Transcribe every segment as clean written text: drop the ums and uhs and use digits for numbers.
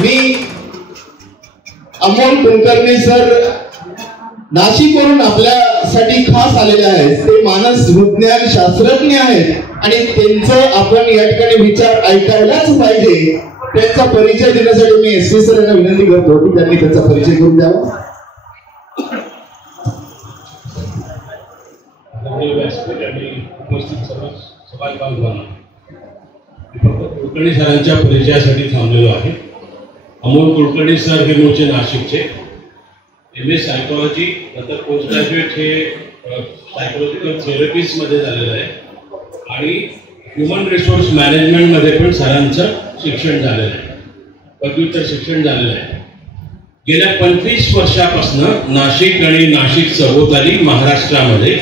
मी Amol Kulkarni sir नाशिकवरून आपल्यासाठी खास आलेले आहेत. ते मानस विज्ञान शास्त्रज्ञ आहेत आणि त्यांचं आपण या ठिकाणी विचार ऐकायलाच पाहिजे. त्यांचा परिचय देण्यासाठी मी एस सर यांना विनंती करतो की त्यांनी त्यांचा परिचय करून द्यावा. कुलकर्णी सरांच्या परिचयासाठी थांबलेलो आहे. अमोल कुलकर्णी सर हे मूळचे नाशिकचे, MS सायकोलॉजी, नंतर पोस्ट ग्रॅज्युएट हे सायकोलॉजिकल थेरपीज मध्ये झालेलं आहे आणि ह्युमन रिसोर्स मॅनेजमेंट मध्ये पण सरांचं शिक्षण झालेलं आहे, पदव्युत्तर शिक्षण झालेलं आहे. गेल्या 25 वर्षापासून नाशिक आणि नाशिक सभोवताली महाराष्ट्रामध्ये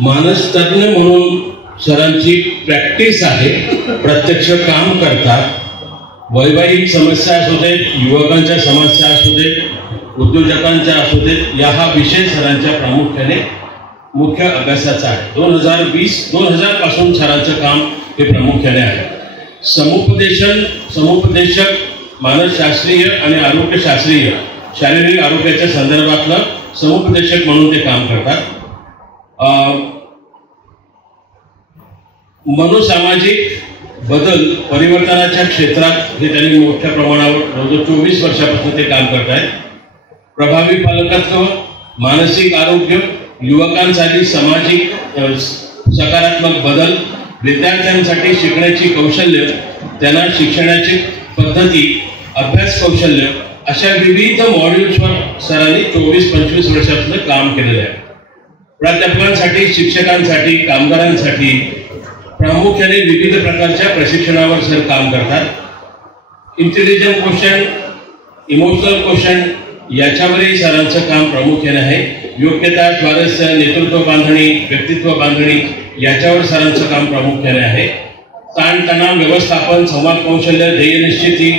मानसतज्ञ म्हणून सरांची प्रॅक्टिस आहे. प्रत्यक्ष काम करतात. वैवाहिक समस्या असू देत, युवकांच्या समस्या असू देत, उद्योजकांच्या असू देत, या हा विषय सरांच्या प्रामुख्याने मुख्य अभ्यासाचा आहे. 2000 पासून सरांचं काम हे प्रामुख्याने आहे. समुपदेशक, मानसशास्त्रीय आणि आरोग्यशास्त्रीय, शारीरिक आरोग्याच्या संदर्भातलं समुपदेशक म्हणून ते काम करतात. मनोसामाजिक बदल परिवर्तनाच्या क्षेत्रात हे त्यांनी मोठ्या प्रमाणावर 24 वर्षापासून ते काम करत आहेत. प्रभावी पालकत्व, मानसिक आरोग्य, युवकांसाठी सामाजिक सकारात्मक बदल, विद्यार्थ्यांसाठी शिकण्याची कौशल्य, त्यांना शिक्षणाची पद्धती, अभ्यास कौशल्य, अशा विविध मॉड्यूल्सवर सरांनी 24-25 वर्षापासून काम केलेलं आहे. प्राध्यापकांसाठी, शिक्षकांसाठी, कामगारांसाठी प्रामुख्याने विविध प्रकारच्या प्रशिक्षणावर सर काम करतात. इंटेलिजंट क्वेश्चन, इमोशनल क्वेश्चन याच्यावरही सरांचं काम प्रामुख्याने आहे. योग्यता, स्वारस्य, नेतृत्व बांधणी, व्यक्तित्व बांधणी याच्यावर सरांचं काम प्रामुख्याने आहे. ताणतणाव व्यवस्थापन, संवाद कौशल्य, ध्येय निश्चिती,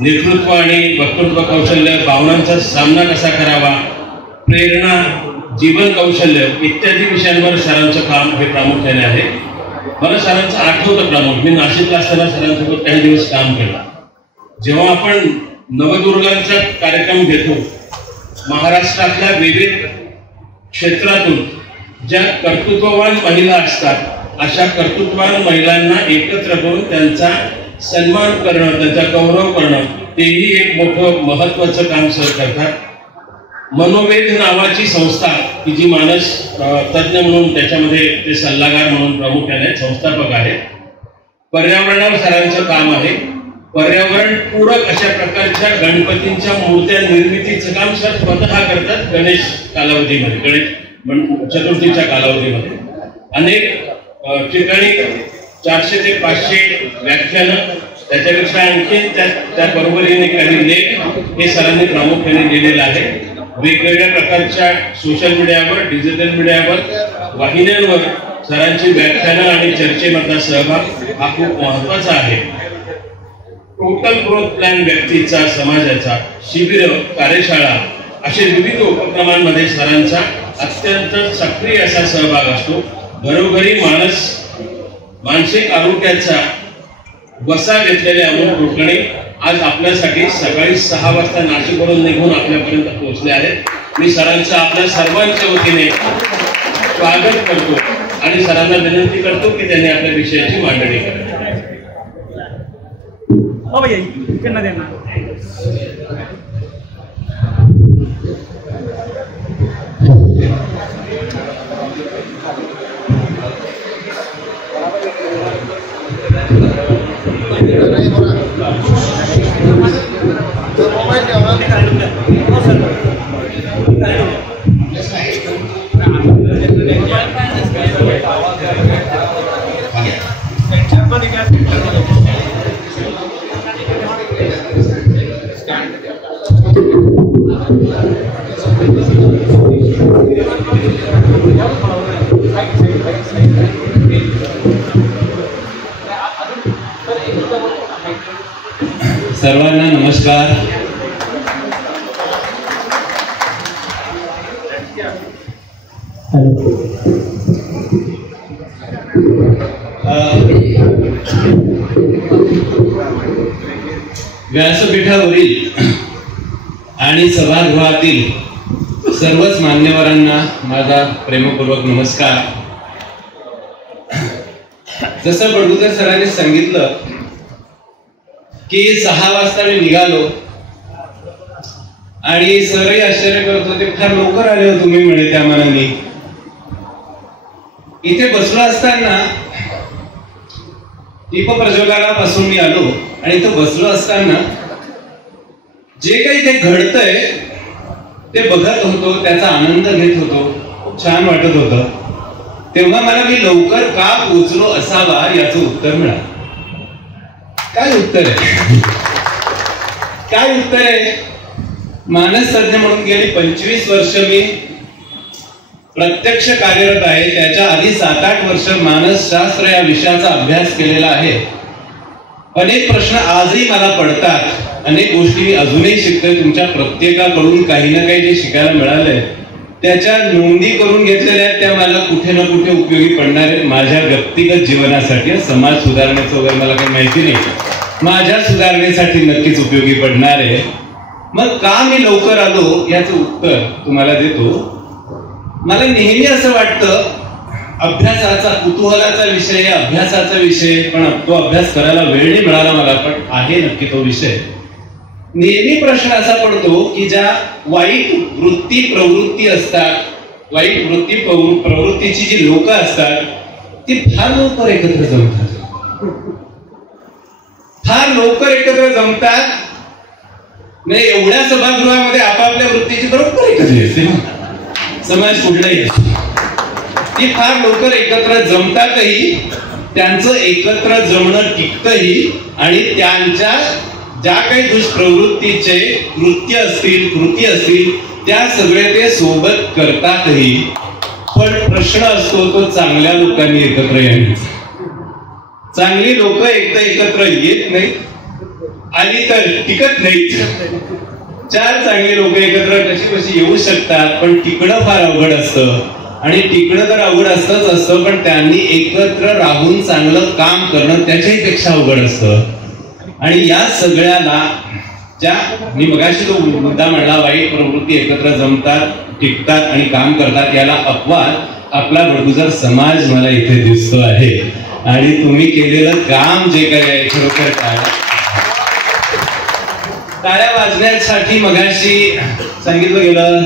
नेतृत्व आणि वक्तृत्व कौशल्य, भावनांचा सामना कसा करावा, प्रेरणा, जीवन कौशल्य इत्यादी विषयांवर सरांचं काम हे प्रामुख्याने आहे. मला सरांचं आठवतं प्रामुख्याने, मी नाशिकला असताना सरांसोबत काही दिवस काम केलं. जेव्हा आपण नवदुर्गांचा कार्यक्रम घेतो, महाराष्ट्रातल्या विविध क्षेत्रातून ज्या कर्तृत्ववान महिला असतात, अशा कर्तृत्ववान महिलांना एकत्र करून त्यांचा सन्मान करणं, त्यांचा गौरव करणं, तेही एक मोठं महत्वाचं काम सर करतात. मनोवेद नावाची संस्था की जी मानस तज्ञ म्हणून त्याच्यामध्ये ते सल्लागार म्हणून प्रामुख्याने संस्थापक आहेत. पर्यावरणावर सरांचं काम आहे. पर्यावरण पूरक अशा प्रकारच्या गणपतींच्या मूर्त्या निर्मितीचं काम सर स्वतः करतात. गणेश कालावधीमध्ये, गणेश चतुर्थीच्या कालावधीमध्ये अनेक ठिकाणी 400 ते 500 व्याख्यानं, त्याच्यापेक्षा आणखी त्या बरोबरीने काही लेख हे सरांनी प्रामुख्याने लिहिलेलं आहे. वेगवेगळ्या प्रकारच्या सोशल मीडियावर, डिजिटल मीडियावर, वाहिन्यांवर सरांची व्याख्यानं आणि चर्चेमधला सहभाग हा खूप महत्वाचा आहे. टोटल ग्रोथ प्लॅन व्यक्तीचा, समाजाचा, शिबिर, कार्यशाळा असे विविध उपक्रमांमध्ये सरांचा अत्यंत सक्रिय असा सहभाग असतो. घरोघरी मानसिक आरोग्याचा वसा घेतलेले अमोल कुलकर्णी आज आपल्यासाठी सकाळी 6 वाजता नाशिकवरून निघून आपल्यापर्यंत पोहोचले आहेत. मी सरांचं आपल्या सर्वांच्या वतीने स्वागत करतो आणि सरांना विनंती करतो की त्यांनी आपल्या विषयाची मांडणी करावी. सर्वांना नमस्कार. व्यासपीठावरील आणि सभागृहातील सर्वच मान्यवरांना माझा प्रेमपूर्वक नमस्कार. जसं बडगुजर सरांनी सांगितलं की 6 वाजता मी निघालो आणि सरही आश्चर्य करत होते, फार लवकर आले हो तुम्ही म्हणे. त्या मनाने इथे बसलो असताना दीप प्रज्वलनापासून मी आलो आणि इथं बसलो असताना जे काही ते घडतंय ते बघत होतो, त्याचा आनंद घेत होतो, खूप छान वाटत होतं. तेव्हा मला मी लवकर का पोचलो असावा याचं उत्तर मिळालं. काय उत्तर आहे? काय उत्तर आहे? मानसतज्ञ म्हणून गेली 25 वर्ष मी प्रत्यक्ष कार्यरत आहे. त्याच्या आधी 7-8 वर्ष मानसशास्त्र या विषयाचा अभ्यास केलेला आहे. अनेक प्रश्न आजही मला पडतात, अनेक गोष्टी मी अजूनही शिकतोय. तुमच्या प्रत्येकाकडून काही ना काही जे शिकायला मिळालंय त्याच्या नोंदी करून घेतलेल्या आहेत, त्या मला कुठे ना कुठे उपयोगी पडणार आहेत माझ्या व्यक्तिगत जीवनासाठी. समाज सुधारण्याचं वगैरे मला काही माहिती नाही, माझ्या सुधारणेसाठी नक्कीच उपयोगी पडणार आहे. मग का मी लवकर आलो याचं उत्तर तुम्हाला देतो. मला नेहमी असं वाटतं अभ्यासाचा, कुतूहलाचा विषय, अभ्यासाचा विषय, पण तो अभ्यास करायला वेळ नाही मिळाला मला, पण आहे नक्की तो विषय. नेहमी प्रश्न असा पडतो की ज्या वाईट वृत्ती प्रवृत्ती असतात, वाईट वृत्ती प्रवृत्तीची जी लोक असतात ती फार लवकर एकत्र जमतात. फार लवकर एकत्र जमतात म्हणजे एवढ्या सभागृहामध्ये आपापल्या वृत्तीची बरोबर एकत्र असते. समाज कुठलाही असतो, ती फार लवकर एकत्र जमतातही, त्यांचं एकत्र जमणं टिकतही आणि त्यांच्या ज्या काही दुष्प्रवृत्तीचे कृत्य असतील, कृती असतील, त्या सगळे ते सोबत करतातही. पण प्रश्न असतो तो चांगल्या लोकांनी एकत्र येण्याचा. चांगली लोक एकदा एकत्र येत नाहीत, आली तर टिकत नाहीत. 4 चांगली लोक एकत्र कशी येऊ शकतात, पण टिकणं फार अवघड असतं. आणि टिकणं तर अवघड असतं, पण त्यांनी एकत्र राहून चांगलं काम करणं त्याच्याही पेक्षा अवघड असतं. आणि या सगळ्याला ज्या मी मगाशी तो मुद्दा म्हणला, वाईट प्रवृत्ती एकत्र जमतात, टिकतात आणि काम करतात, याला अपवाद आपला बडगुजर समाज मला इथे दिसतो आहे. आणि तुम्ही केलेलं काम जे काही आहे खरोखर टाळ्या वाजण्यासाठी मगाशी सांगितलं गेलं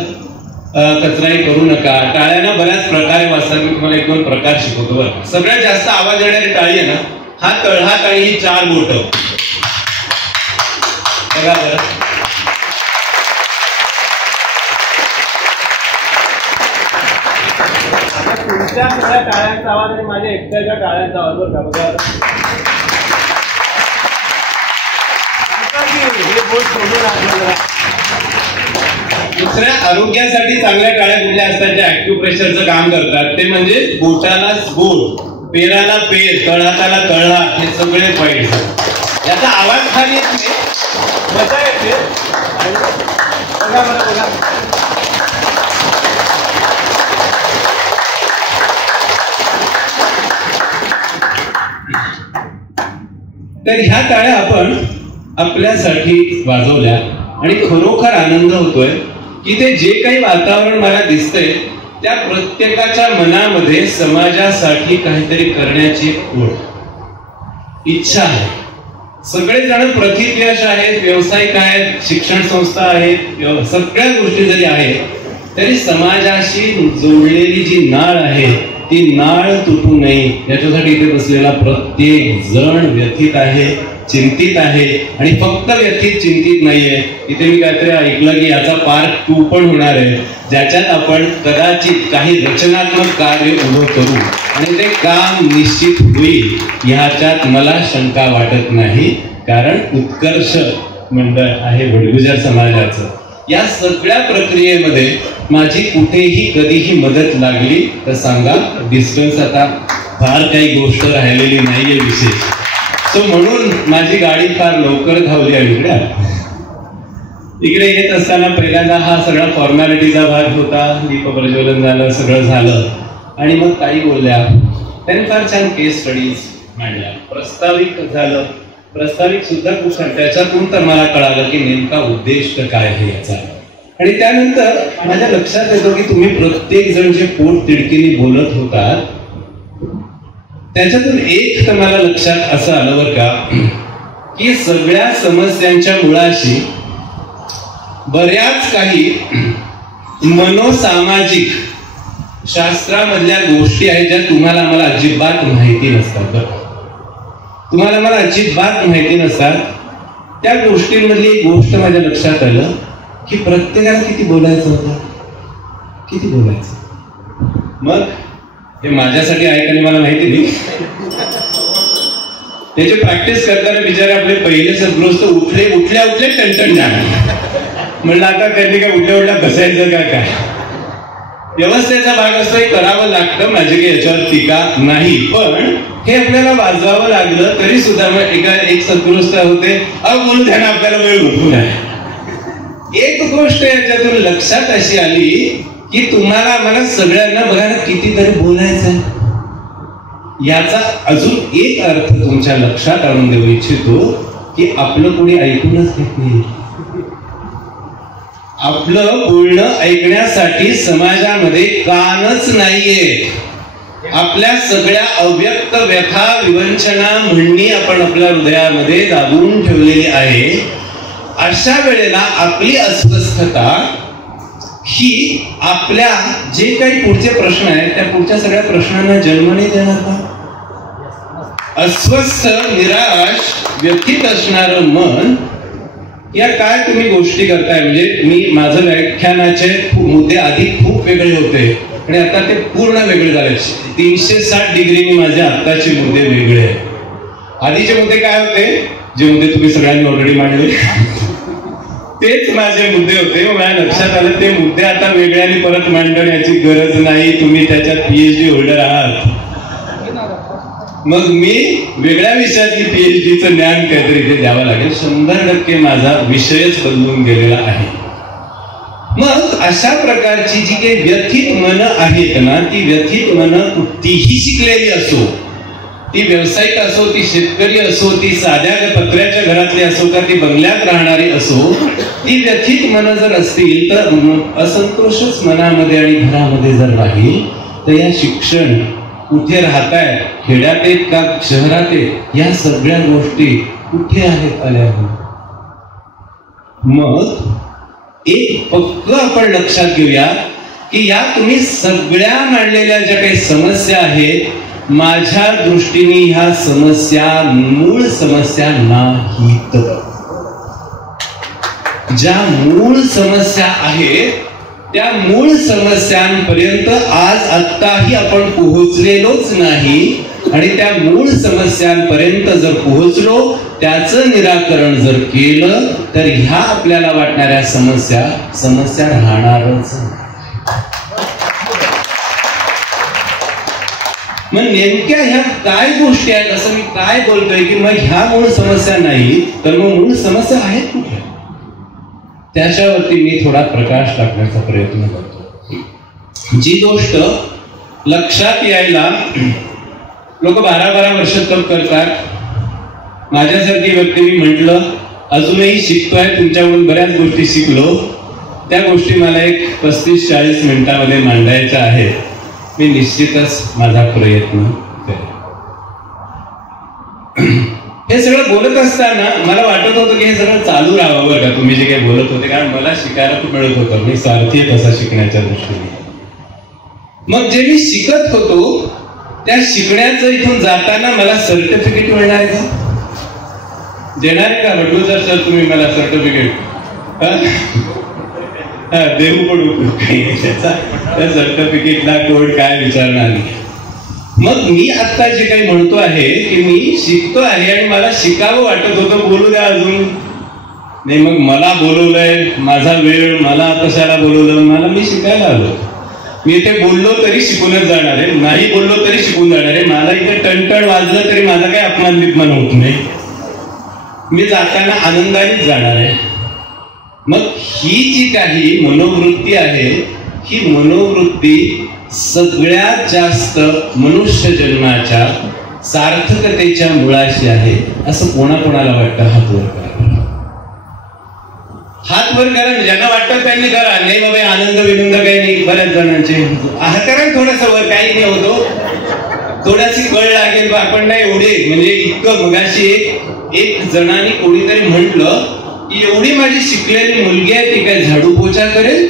कचराही करू नका. टाळ्यांना बऱ्याच प्रकारे वाजतात. मी तुम्हाला 1-2 प्रकार शिकवतो बरं. सगळ्यात जास्त आवाज येणारी टाळी आहे ना, हा तळहात आणि ही 4 बोटं बघा बरं. तुमच्या सगळ्या टाळ्यांचा आवाज आणि माझ्या एकट्याच्या टाळ्यांचा आवाज बरं का. बघा दुसऱ्या आरोग्यासाठी चांगल्या टाळ्या कुठल्या असतात, त्या ऍक्युप्रेशरचं काम करतात. ते म्हणजे बोटाला बोट, पेराला पेर, तळहाताला तळहात, हे सगळे पॉइंट. याचा आवाज खाली येत नाही, मजा येते. बघा मला बघा, तर ह्या टाळ्या आपण आपल्यासाठी वाजवल्या आणि खरोखर आनंद होतोय की ते जे काही वातावरण मला दिसतंय त्या प्रत्येकाच्या मनामध्ये समाजासाठी काहीतरी करण्याची ओढ, इच्छा आहे. सगळेजण प्रतियश आहेत, व्यावसायिक आहेत, शिक्षण संस्था आहेत, सगळ्या गोष्टी जरी आहेत तरी समाजाशी जोडलेली जी नाळ आहे ती नाळ तुटू नये याच्यासाठी इथे बसलेला प्रत्येक जण व्यथित आहे, चिंतित आहे. आणि फक्त व्यथित चिंतित नाहीये, इथे मी काहीतरी ऐकलं की याचा पार्ट 2 पण होणार आहे, ज्याच्यात आपण कदाचित काही रचनात्मक कार्य उभं करू आणि ते काम निश्चित होईल ह्याच्यात मला शंका वाटत नाही. कारण उत्कर्ष मंडळ आहे बडगुजर समाजाचं. या सगळ्या प्रक्रियेमध्ये माझी कुठेही कधीही मदत लागली तर सांगा. डिस्टन्स आता फार काही गोष्ट राहिलेली नाहीये विशेष. सो म्हणून माझी गाडी फार लवकर धावली आणि इकडे येत असताना पहिल्यांदा हा सगळा फॉर्मॅलिटीचा भाग होता. दीप प्रज्वलन झालं, सगळं झालं आणि मग काही बोलल्या. त्याने फार छान केस स्टडीज मांडल्या, प्रस्ताविक झालं. प्रस्ताविक सुद्धा खूप छान. त्याच्यातून तर मला कळालं की नेमका उद्देश काय आहे याचा. आणि त्यानंतर माझ्या लक्षात येतो की तुम्ही प्रत्येक जण जे पोट तिडकीने बोलत होतात त्याच्यातून एक तर मला लक्षात असं आलं बरं का की सगळ्या समस्यांच्या मुळाशी बऱ्याच काही मनोसामाजिक शास्त्रामधल्या गोष्टी आहेत ज्या तुम्हाला मला अजिबात माहिती नसतात. तुम्हाला मला अजिबात माहिती नसतात. त्या गोष्टींमधली एक गोष्ट माझ्या लक्षात आलं की प्रत्येकाला किती बोलायचं होतं, किती बोलायचं. मग हे माझ्यासाठी ऐकायला मला माहिती नाही. त्याची प्रॅक्टिस करताना बिचारे आपले पहिले सदगृहस्थ उठले उठल्या उठले टणटण जाणार. म्हणलं आता त्यांनी काय उठल्या उठल्या बसायचं का काय. व्यवस्थेचा भाग असं करावं लागतं, माझी काही याच्यावर टीका नाही. पण हे आपल्याला वाजवावं लागलं तरी सुद्धा मग एक सदगृहस्थ होते, बोलू द्या ना आपल्याला वेळ उठून आहे. एक गोष्ट याच्यातून लक्षात अशी आली की तुम्हाला मला सगळ्यांना बघा ना कितीतरी बोलायचं. याचा अजून एक अर्थ तुमच्या लक्षात आणून देऊ इच्छितो की आपलं कोणी ऐकूनच घेत नाही. आपलं बोलणं ऐकण्यासाठी समाजामध्ये कानच नाहीये. आपल्या सगळ्या अव्यक्त व्यथा विवंचना म्हणणी आपण आपल्या हृदयामध्ये दाबून ठेवलेली आहे. अशा वेळेला आपली अस्वस्थता ही आपल्या जे काही पुढचे प्रश्न आहेत त्या पुढच्या सगळ्या प्रश्नांना जन्म नाही देणार का. अस्वस्थ निराश व्यथित असणारं मन या काय तुम्ही गोष्टी करताय. म्हणजे मी माझं व्याख्यानाचे मुद्दे आधी खूप वेगळे होते आणि आता ते पूर्ण वेगळे झाले. 360 डिग्रीने माझे आत्ताचे मुद्दे वेगळे आहेत. आधीचे मुद्दे काय होते, जे मुद्दे तुम्ही सगळ्यांनी ऑलरेडी मांडले तेच माझे मुद्दे होते. माझ्या लक्षात आलं ते मुद्दे आता वेगळ्याने परत मांडण्याची गरज नाही. तुम्ही त्याच्यात PhD होल्डर आहात. मग मी वेगळ्या विषयातली PhDचं ज्ञान काहीतरी इथे द्यावं लागेल. 100% माझा विषयच बदलून गेलेला आहे. मग अशा प्रकारची जी काही व्यथित मन आहेत ना, ती व्यथित मन कुठलीही शिकलेली असो, ती व्यावसायिक असो, ती शेतकरी असो, ती साध्या पत्र्याच्या घरातली असो का ती बंगल्यात राहणारी असो, ती व्यथित मन जर असतील तर असंतोषच मनामध्ये आणि घरामध्ये जर राहील तर या शिक्षण कुठे राहताय, खेड्यात आहेत का शहरात आहेत, या सगळ्या गोष्टी कुठे आहेत आल्या. मग एक पक्क आपण लक्षात घेऊया की या तुम्ही सगळ्या मांडलेल्या ज्या काही समस्या आहेत माझ्या दृष्टीने ह्या समस्या मूळ समस्या नाहीत. ज्या मूळ समस्या आहेत त्या मूळ समस्यांपर्यंत आज आत्ताही आपण पोहोचलेलोच नाही. आणि त्या मूळ समस्यांपर्यंत जर पोहोचलो, त्याचं निराकरण जर केलं तर ह्या आपल्याला वाटणाऱ्या समस्या राहणारच. मग नेमक्या ह्या काय गोष्टी आहेत असं मी काय बोलतोय की मग ह्या मूळ समस्या नाही तर मग मूळ समस्या आहेत कुठे, त्याच्यावरती मी थोडा प्रकाश टाकण्याचा प्रयत्न करतो. जी गोष्ट लक्षात यायला लोक 12-12 वर्ष तप करतात. माझ्यासारखी व्यक्ती मी म्हटलं अजूनही शिकतोय, तुमच्याकडून बऱ्याच गोष्टी शिकलो, त्या गोष्टी मला एक 35-40 मिनिटांमध्ये मांडायच्या आहेत. मी निश्चितच माझा प्रयत्न करेन. हे सगळं बोलत असताना मला वाटत होतं की हे सगळं चालू राहावं बरं का, तुम्ही जे काही बोलत होते, कारण मला शिकायला खूप मिळत होतं. मी स्वार्थी आहे तसा शिकण्याच्या दृष्टीने. मग जे मी शिकत होतो त्या शिकण्याचं इथून जाताना मला सर्टिफिकेट मिळणार आहे का, देणार आहे का वडूजर सर तुम्ही मला सर्टिफिकेट देऊ पडू त्या सर्टिफिकेटला कोड काय विचारणार नाही. मग मी आता जे काही म्हणतो आहे की मी शिकतो आहे आणि मला शिकावं वाटत होतं, बोलू द्या अजून नाही. मग मला बोलवलंय, माझा वेळ, मला कशाला बोलवलं, मी शिकायला आलो. मी इथे बोललो तरी शिकूनच जाणार आहे, नाही बोललो तरी शिकून जाणार आहे. मला इथे टणटण वाजलं तरी माझा काही अपमान बिपमान होत नाही. मी जाताना आनंदानेच जाणार आहे. मग ही जी काही मनोवृत्ती आहे ही मनोवृत्ती सगळ्यात जास्त मनुष्य जन्माच्या सार्थकतेच्या मुळाशी आहे असं कोणाकोणाला वाटतं? हात वर करा, हात वर करा. ज्यांना वाटतं त्यांनी करा. नाही बाबा आनंद विनंद काही नाही. बऱ्याच जणांचे हात करा थोडस वर, काही नाही होतो. थोडीशी कळ लागेल. आपण नाही एवढे म्हणजे इतकं. मगाशी एक जणांनी कोणीतरी म्हटलं की एवढी माझी शिकलेली मुलगी आहे ती काय झाडू पोछा करेल?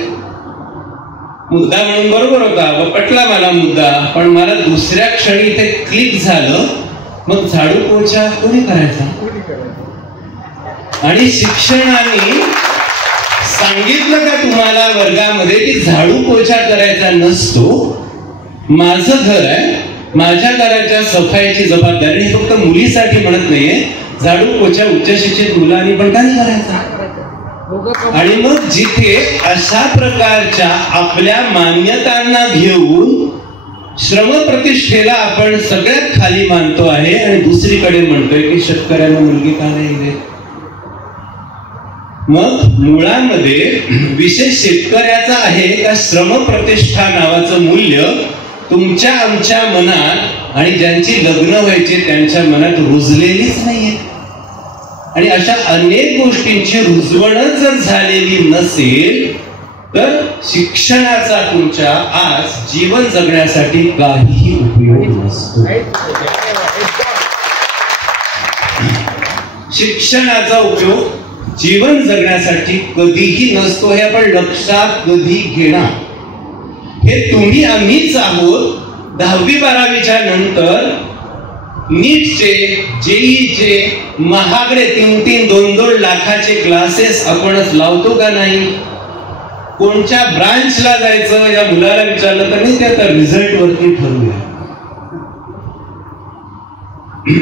मुद्दा म्हणून बरोबर होता, पटला मला मुद्दा. पण मला दुसऱ्या क्षणी इथे क्लिक झालं, मग झाडू पोछा कोणी करायचा? आणि शिक्षणाने सांगितलं का तुम्हाला वर्गामध्ये की झाडू पोछा करायचा नसतो? माझं घर आहे, माझ्या घराच्या सफाईची जबाबदारी फक्त मुलीसाठी म्हणत नाहीये. झाडू पोछा उच्च शिक्षित मुलांनी पण काय करायचा? आणि मग जिथे अशा प्रकारच्या आपल्या मान्यतांना घेऊन श्रमप्रतिष्ठेला आपण सगळ्यात खाली मानतो आहे आणि दुसरीकडे म्हणतोय की शेतकऱ्यांना मुलगी का नाही देत. मग मुळामध्ये विषय शेतकऱ्याचा आहे का श्रमप्रतिष्ठा नावाचं मूल्य तुमच्या आमच्या मनात आणि ज्यांची लग्न व्हायचे त्यांच्या मनात रुजलेलीच नाहीये. आणि अशा अनेक गोष्टींची रुजवण जर झालेली नसेल तर शिक्षणाचा तुमच्या आज जीवन जगण्यासाठी काहीही उपयोग नसतो. शिक्षणाचा उपयोग जीवन जगण्यासाठी कधीही नसतो हे आपण लक्षात कधी घेणार. हे तुम्ही आम्हीच आहोत. 10वी-12वीच्या नंतर नीटचे, जेईचे महागडे 3-3, 2-2 लाखाचे क्लासेस आपणच लावतो का नाही? कोणत्या ब्रांचला जायचं या मुलाला विचारलं तर नाही, ते आता रिझल्ट वरती ठरवूया.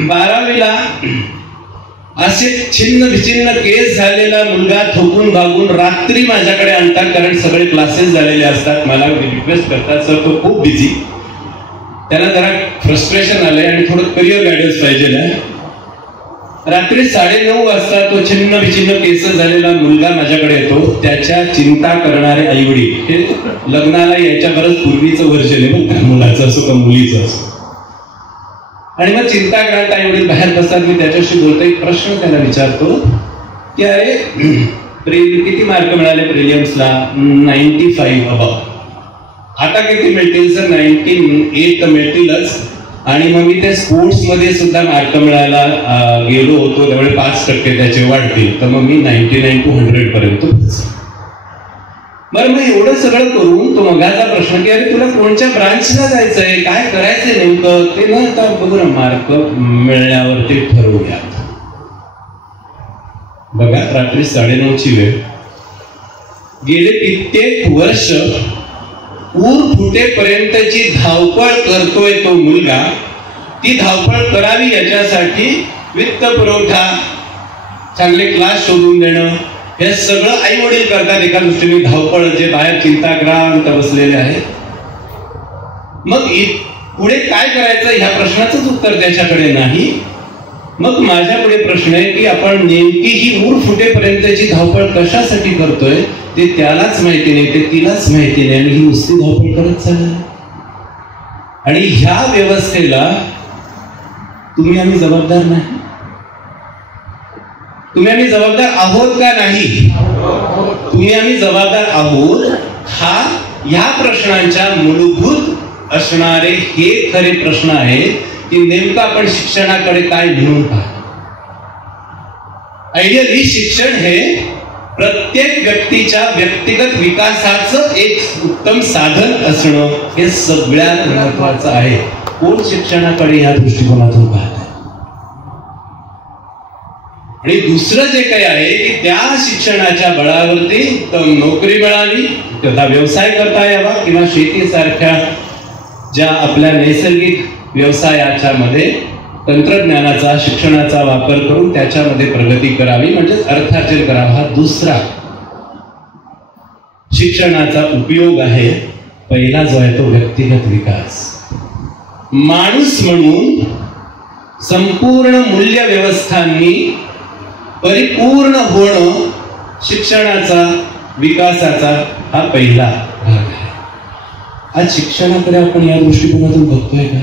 12वीला असे छिन्न विचिन्न केस झालेला मुलगा ठोकून भागून रात्री माझ्याकडे आणतात, कारण सगळे क्लासेस झालेले असतात. मला रिक्वेस्ट करतात, सर तो खूप बिझी, त्यांना जरा फ्रस्ट्रेशन आलंय आणि थोडं करिअर गायडन्स पाहिजे. रात्री 9:30 वाजता तो छिन्न विचिन्न केस झालेला मुलगा माझ्याकडे येतो. त्याच्या चिंता करणारे आई वडील, हे लग्नाला याच्या बरंच पूर्वीचं वर्जन आहे बघ, मुलाचं असो का मुलीचं असो. आणि मग चिंता करणारे आई वडील बाहेर बसतात. मी त्याच्याशी बोलतो, एक प्रश्न त्याला विचारतो की अरे किती मार्क मिळाले प्रिलियम्सला? 95 अबव. आता किती मिळतील? सर 98 तर मिळतीलच. आणि मग मी त्या स्पोर्ट्स मध्ये सुद्धा मार्क मिळायला गेलो होतो, त्यामुळे 5% त्याचे वाढतील. तर मग मी 99 to 100 पर्यंत. बरं, मग एवढं सगळं करून तो मगाचा प्रश्न की अरे तुला कोणत्या ब्रांचला जायचंय, काय करायचंय नेमकं ते ना आता बघू ना, मार्क मिळण्यावर ते ठरवूया. बघा, रात्री 9:30ची वेळ. गेले कित्येक वर्ष ऊर फुटेपर्यंतची धावपळ करतोय तो मुलगा. ती धावपळ करावी याच्यासाठी वित्त पुरवठा, चांगले क्लास शोधून देणं, हे सगळं आई वडील करतात एका दृष्टीने. धावपळ जे बाहेर चिंताक्रांत बसलेले आहेत. मग पुढे काय करायचं ह्या प्रश्नाचंच उत्तर त्याच्याकडे नाही. मग माझ्या पुढे प्रश्न आहे की आपण नेमकी ही ऊर फुटेपर्यंतची धावपळ कशासाठी करतोय ते त्यालाच माहिती नाही, ते तिलाच माहिती नाही. आणि ही नुसती धावपळ करत चालली. आणि ह्या व्यवस्थेला तुम्ही आम्ही जबाबदार नाही. तुम्ही आम्ही जबाबदार आहोत का नाही? तुम्ही आम्ही जबाबदार आहोत. ह्या प्रश्नांच्या मूलभूत असणारे हे खरे प्रश्न आहेत की नेमकं आपण शिक्षणाकडे काय म्हणून पाहतो. आयडियली शिक्षण हे प्रत्येक व्यक्तीच्या व्यक्तिगत विकासाचं एक उत्तम साधन असणं हे सगळ्यात महत्वाचं आहे. कोण शिक्षणाकडे या दृष्टिकोनातून पाहत आहे? आणि दुसरं जे काही आहे की त्या शिक्षणाच्या बळावरती नोकरी मिळावी, त्याचा व्यवसाय करता यावा, किंवा शेतीसारख्या ज्या आपल्या नैसर्गिक व्यवसायाच्या मध्ये तंत्रज्ञानाचा, शिक्षणाचा वापर करून त्याच्यामध्ये प्रगती करावी, म्हणजे अर्थार्जन करावं. हा दुसरा शिक्षणाचा उपयोग आहे. पहिला जो आहे तो व्यक्तिगत विकास. माणूस म्हणून संपूर्ण मूल्य व्यवस्थांनी परिपूर्ण होणं शिक्षणाचा, विकासाचा हा पहिला भाग आहे. आज शिक्षणाकडे आपण या दृष्टिकोनातून बघतोय का?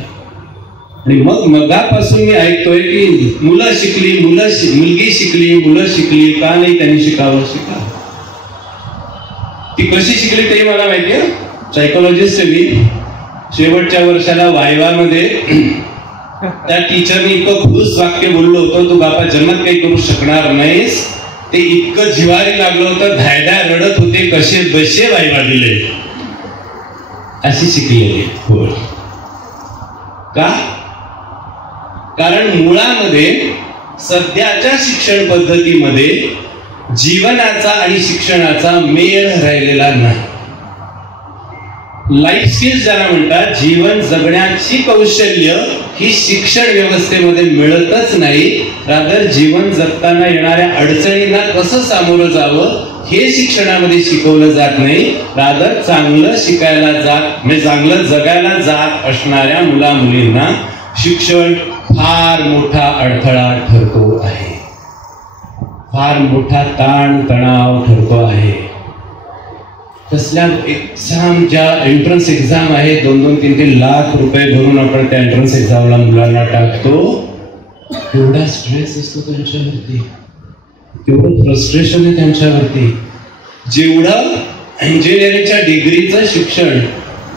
आणि मग मगापासून मी ऐकतोय की मुलं शिकली, मुलगी शिकली, मुलं शिकली, का नाही त्यांनी शिकावं? शिकावं. ती कशी शिकली तेही मला माहितीये. सायकोलॉजिस्ट आहे मी. शेवटच्या वर्षाला वायवामध्ये त्या टीचरनी इतकं खुश वाक्य बोललो होतं, तू बापा जन्मत काही करू शकणार नाहीस. ते इतकं जिव्हारी लागलं होतं, धायडा रडत होते, कसे बसे वायवा दिले. अशी शिकलेली. हो का? कारण मुळामध्ये सध्याच्या शिक्षण पद्धतीमध्ये जीवनाचा आणि शिक्षणाचा मेळ राहिलेला नाही. लाईफ स्किल्स ज्याला म्हणतात, जीवन जगण्याची कौशल्य ही शिक्षण व्यवस्थेमध्ये मिळतच नाही. रादर जीवन जगताना येणाऱ्या अडचणींना कसं सामोरं जावं हे शिक्षणामध्ये शिकवलं जात नाही. रादर चांगलं शिकायला जात म्हणजे चांगलं जगायला जात असणाऱ्या मुला मुलींना शिक्षण फार मोठा अडथळा ठरतो आहे, फार मोठा ताण तणाव ठरतो आहे. कसल्या एक्झाम, ज्या एंट्रन्स एक्झाम आहे, 2-2, 3-3 लाख रुपये भरून आपण त्या एंट्रन्स एक्झामला मुलांना टाकतो. एवढा स्ट्रेस असतो त्यांच्यावरती, एवढं फ्रस्ट्रेशन आहे त्यांच्यावरती. जेवढं इंजिनिअरिंगच्या डिग्रीचं शिक्षण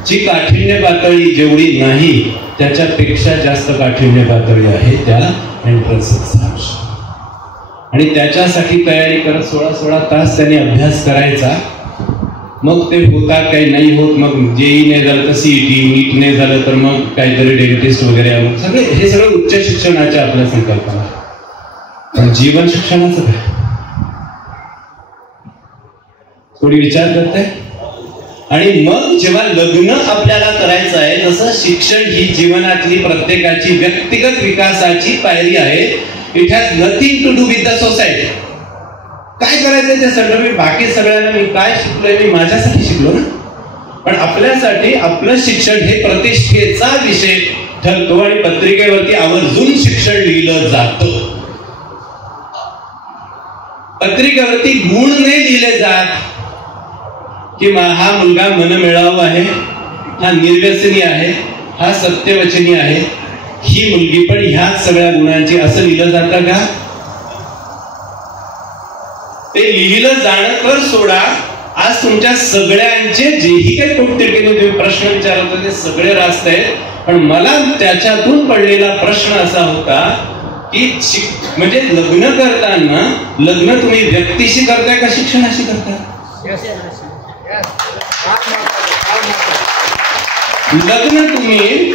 ची काठिण्य पातळी जेवढी नाही, त्याच्यापेक्षा जास्त काठिण्य पातळी आहे त्या एंट्रन्स एक्झामची. आणि त्याच्यासाठी तयारी करत 16-16 तास त्यांनी अभ्यास करायचा. मग ते होतात काही नाही होत. मग जेई नाही झालं तर सीईटी, नीट नाही झालं तर मग काहीतरी डेंटिस्ट वगैरे. सगळे हे सगळं उच्च शिक्षणाच्या आपल्या संकल्पना. पण जीवन शिक्षणाचं काय? थोडी विचार करते. आणि मग जेव्हा लग्न आपल्याला करायचं आहे, तसं शिक्षण ही जीवनातली प्रत्येकाची व्यक्तिगत विकासाची पायरी आहे. It has nothing to do with the society. काय करायचंय ते सगळं मी बाकी सगळ्यांना मी काय शिकलोय, मी माझ्यासाठी शिकलो ना. पण आपल्यासाठी आपलं शिक्षण हे प्रतिष्ठेचा विषय ठरतो आणि पत्रिकेवरती आवर्जून शिक्षण लिहिलं जातं. पत्रिकेवरती गुण नाही लिहिले जात की हा मुलगा मनमिळाऊ आहे, हा निर्व्यसनी आहे, हा सत्यवचनी आहे, ही मुलगी पण ह्याच सगळ्या गुणांची, असं लिहिलं जातं का? ते लिहिलं जाणं कर सोडा. आज तुमच्या सगळ्यांचे जेही काही पोटतिडकीने तुम्ही प्रश्न विचारत होते ते सगळे रास्त आहेत. पण मला त्याच्यातून पडलेला प्रश्न असा होता की म्हणजे लग्न करताना लग्न तुम्ही व्यक्तीशी करताय का शिक्षणाशी करताय? लग्न तुम्ही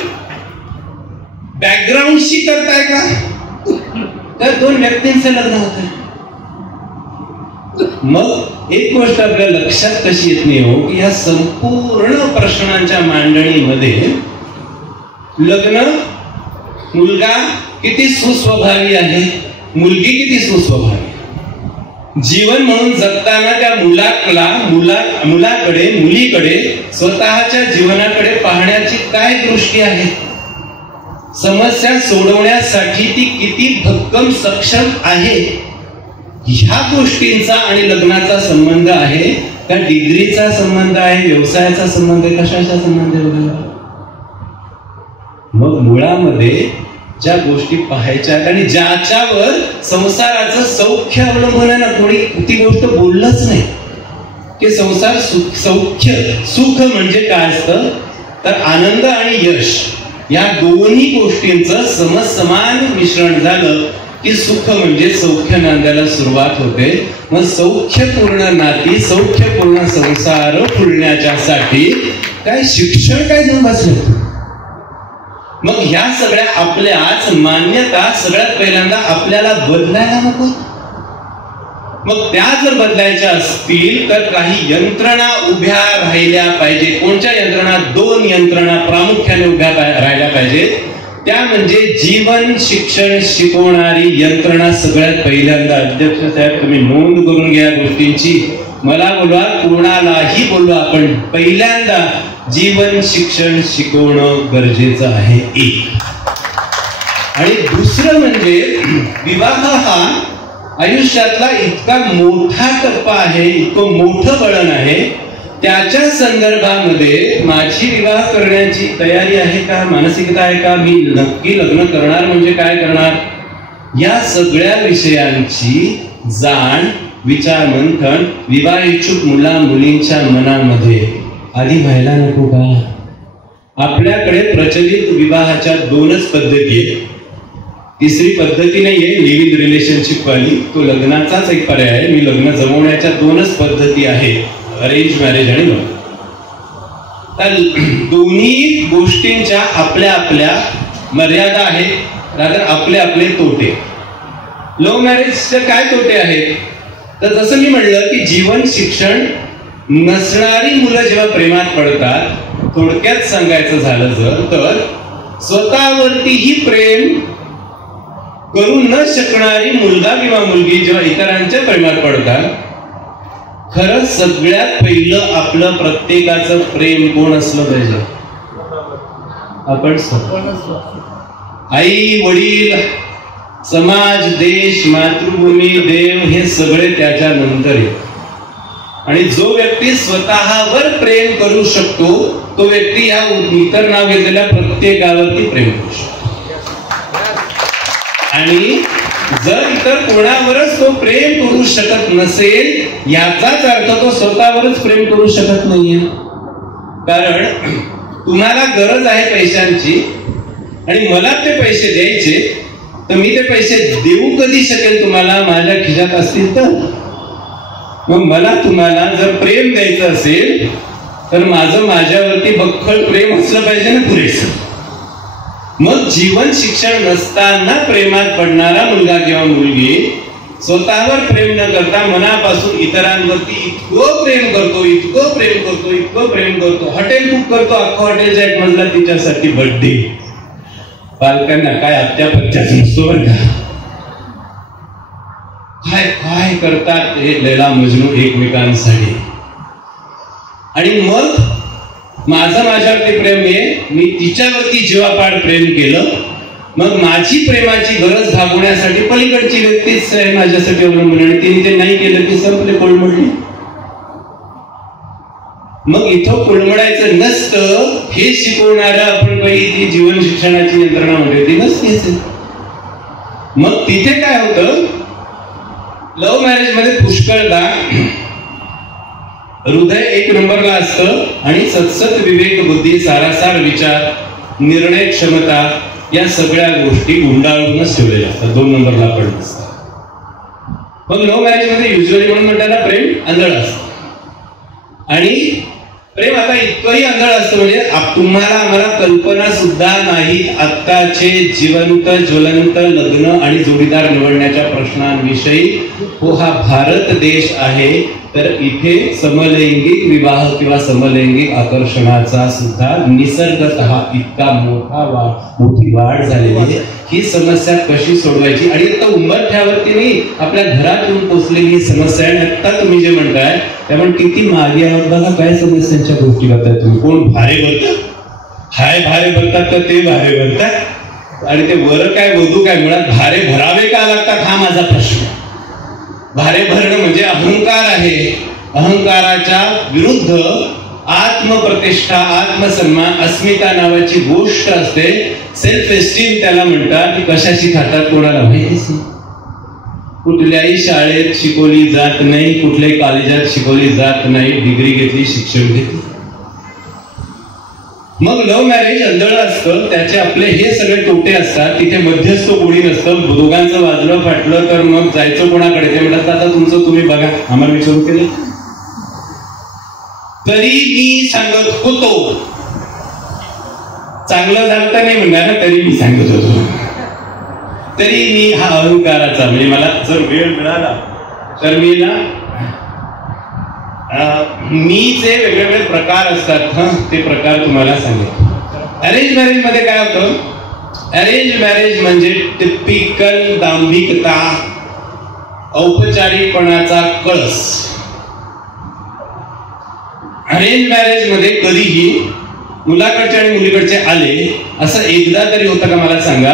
बॅकग्राऊंडशी करताय का? तर 2 व्यक्तींचे लग्न होत आहे. मग एक गोष्ट आपल्या लक्षात कशी येत नाही हो, की या संपूर्ण प्रश्नांच्या मांडणीमध्ये लग्न, मुलगा किती सुस्वभावी आहे, मुलगी किती सुस्वभावी, जीवन म्हणून जगताना त्या मुलाकडे मुलीकडे स्वतःच्या जीवनाकडे पाहण्याची काय दृष्टी आहे, समस्या सोडवण्यासाठी ती किती भक्कम सक्षम आहे. ह्या गोष्टींचा आणि लग्नाचा संबंध आहे का डिग्रीचा संबंध आहे, व्यवसायाचा संबंध आहे, कशाचा संबंध आहे वगैरे. मग मुळामध्ये ज्या गोष्टी पाहायच्या आहेत आणि ज्याच्यावर संसाराचं सौख्य अवलंबून आहे ना, कोणी ती गोष्ट बोललंच नाही की संसार सौख्य सुख म्हणजे काय असतं, तर आनंद आणि यश या दोन्ही गोष्टींचं समान मिश्रण झालं की सुख म्हणजे सौख्य नांदायला सुरुवात होते. मग सौख्यपूर्ण नाती, सौख्यपूर्ण संसार फुलण्याच्यासाठी काय शिक्षण काय जाऊन बसलं. मग ह्या सगळ्या आपल्याच मान्यता सगळ्यात पहिल्यांदा आपल्याला बदलायला नको. मग त्या जर बदलायच्या असतील तर काही यंत्रणा उभ्या राहिल्या पाहिजे. कोणत्या यंत्रणा? 2 यंत्रणा प्रामुख्याने उभ्या राहिल्या पाहिजेत. त्या म्हणजे जीवन शिक्षण शिकवणारी यंत्रणा. सगळ्यात पहिल्यांदा अध्यक्ष साहेब तुम्ही नोंद करून घ्या गोष्टींची. मला बोलवा, कोणालाही बोलवा, आपण पहिल्यांदा जीवन शिक्षण शिकवणं गरजेचं आहे एक. आणि दुसरं म्हणजे विवाह हा आयुष्यातला इतका मोठा टप्पा आहे, इतकं मोठं वळण आहे त्याच्या संदर्भामध्ये माझी विवाह करण्याची तयारी आहे का, मानसिकता आहे का, मी नक्की लग्न करणार म्हणजे काय करणार, या सगळ्या विषयांची जाण, विचार मंथन विवाह इच्छुक मुला मुलींच्या मनामध्ये आधी व्हायला नको का? आपल्याकडे प्रचलित विवाहाच्या 2च पद्धती आहेत. तिसरी पद्धती नाहीये लिव्ह इन रिलेशनशिप वाली, तो लग्नाचाच एक पर्याय आहे. मी लग्न जमवण्याच्या 2च पद्धती आहेत, अरेंज मॅरेज आणि लव्ह. तर दोन्ही गोष्टींच्या आपल्या आपल्या मर्यादा आहेत, रादर आपले आपले तोटे. लव्ह मॅरेजचे काय तोटे आहेत? तर जसं मी म्हणलं की जीवन शिक्षण नसणारी मुलं जेव्हा प्रेमात पडतात, थोडक्यात सांगायचं झालं तर स्वतःवरतीही प्रेम करू न शकणारी मुलगा किंवा मुलगी जेव्हा इतरांच्या प्रेमात पडतात, खरं सगळ्यात पहिलं आपलं प्रत्येकाचं प्रेम कोण असलं पाहिजे? आपण आई वडील, समाज, देश, मातृभूमी, देव हे सगळे त्याच्यानंतर आहे. आणि जो व्यक्ती स्वतःवर प्रेम करू शकतो तो व्यक्ती या इतर नाव घेतलेल्या प्रत्येकावरती प्रेम करू शकतो. आणि जर इतर कोणावरच तो प्रेम करू शकत नसेल याचाच अर्थ तो स्वतःवरच प्रेम करू शकत नाहीये. कारण तुम्हाला गरज आहे पैशांची आणि मला ते पैसे द्यायचे, तर मी ते पैसे देऊ कधी शकेल तुम्हाला? माझ्या खिशात असतील तर. मग मला तुम्हाला जर प्रेम द्यायचं असेल तर माझं माझ्यावरती बक्कळ प्रेम असलं पाहिजे ना, पुरेसं. मग जीवन शिक्षण नसताना प्रेमात पडणारा मुलगा किंवा मुलगी स्वतःवर प्रेम न करता मनापासून इतरांवरती इतकं प्रेम करतो, इतकं प्रेम करतो, इतकं प्रेम करतो, हॉटेल बुक करतो, अख्खा हॉटेलच्या एक मजला तिच्यासाठी बर्थडे. पालकांना काय अत्यापत्या नसतो बरं का. काय काय करतात हे लैला मजनू एकमेकांसाठी. आणि मग माझं माझ्यावरती प्रेम आहे, मी तिच्यावरती जीवापाड प्रेम केलं, मग माझी प्रेमाची गरज भागवण्यासाठी पलीकडची व्यक्तीच आहे माझ्यासाठी अवलंबून, आणि तिने ते नाही केलं की संपले, कोळमडले. मग इथं कोळमडायचं नसतं हे शिकवणारं आपण काही ती जीवन शिक्षणाची यंत्रणा म्हणते ती नसतेच. मग तिथे काय होतं, लव्ह मॅरेज मध्ये पुष्कळदा हृदय 1 नंबरला असतं आणि सतसत विवेक, बुद्धी, सारासार विचार, निर्णय क्षमता या सगळ्या गोष्टी गुंडाळूनच ठेवलेल्या असतात, 2 नंबरला पण नसतात. मग लव्ह मॅरेज मध्ये युजली म्हणून म्हणताना प्रेम आंधळ असतं. आणि प्रेम आता इतकंही आंधळ असतं म्हणजे तुम्हाला आम्हाला कल्पना सुद्धा नाही आत्ताचे जिवंत ज्वलंत लग्न आणि जोडीदार निवडण्याच्या प्रश्नांविषयी. हो, हा भारत देश आहे, तर इथे समलैंगिक विवाह किंवा समलैंगिक आकर्षणाचा सुद्धा निसर्गतः इतका मोठी वाढ झालेली आहे. ही समस्या कशी सोडवायची, आणि आता उंबरठ्यावरती नाही, आपल्या घरात येऊन पोचलेली ही समस्या आहे. आता तुम्ही जे म्हणताय त्यामुळे किती मागे आहोत बघा. काय समस्यांच्या गोष्टी करताय तुम्ही? कोण भारे भरतात, हाय भारे भरतात तर ते भारे भरतात, आणि ते वर काय वधू काय, मुळात भारे भरावे का लागतात हा माझा प्रश्न. भारे भरणं म्हणजे अहंकार आहे. अहंकाराच्या विरुद्ध आत्मप्रतिष्ठा, आत्मसन्मान, अस्मिता नावाची गोष्ट असते. सेल्फ एस्टीम त्याला म्हणतात. की कशाशी खातात कोणाला माहिती. कुठल्याही शाळेत शिकवली जात नाही, कुठल्याही कॉलेजात शिकवली जात नाही, डिग्री घेतली, शिक्षण घेतली. मग लव्ह मॅरेज आंधळ असतं, त्याचे आपले हे सगळे तोटे असतात. तिथे मध्यस्थ कोणी नसतं. दोघांचं वाजलं फाटलं तर मग जायचं कोणाकडे? ते म्हणतात आता तुमचं तुम्ही बघा, आम्हाला विचारू केलं. तरी मी सांगत होतो, चांगलं झालं तर नाही म्हणणार ना, तरी मी सांगत होतो. तरी मी हा अहंकाराचा, म्हणजे मला जर वेळ मिळाला तर मी ना मीचे वेगवेगळे प्रकार असतात, ते प्रकार तुम्हाला सांगेन. अरेंज मॅरेज मध्ये काय होतं? अरेंज मॅरेज म्हणजे टिपिकल दांभिकता, औपचारिकपणाचा कळस. अरेंज मॅरेज मध्ये कधीही मुलाकडचे आणि मुलीकडचे आले असं एकदा तरी होतं का? मला सांगा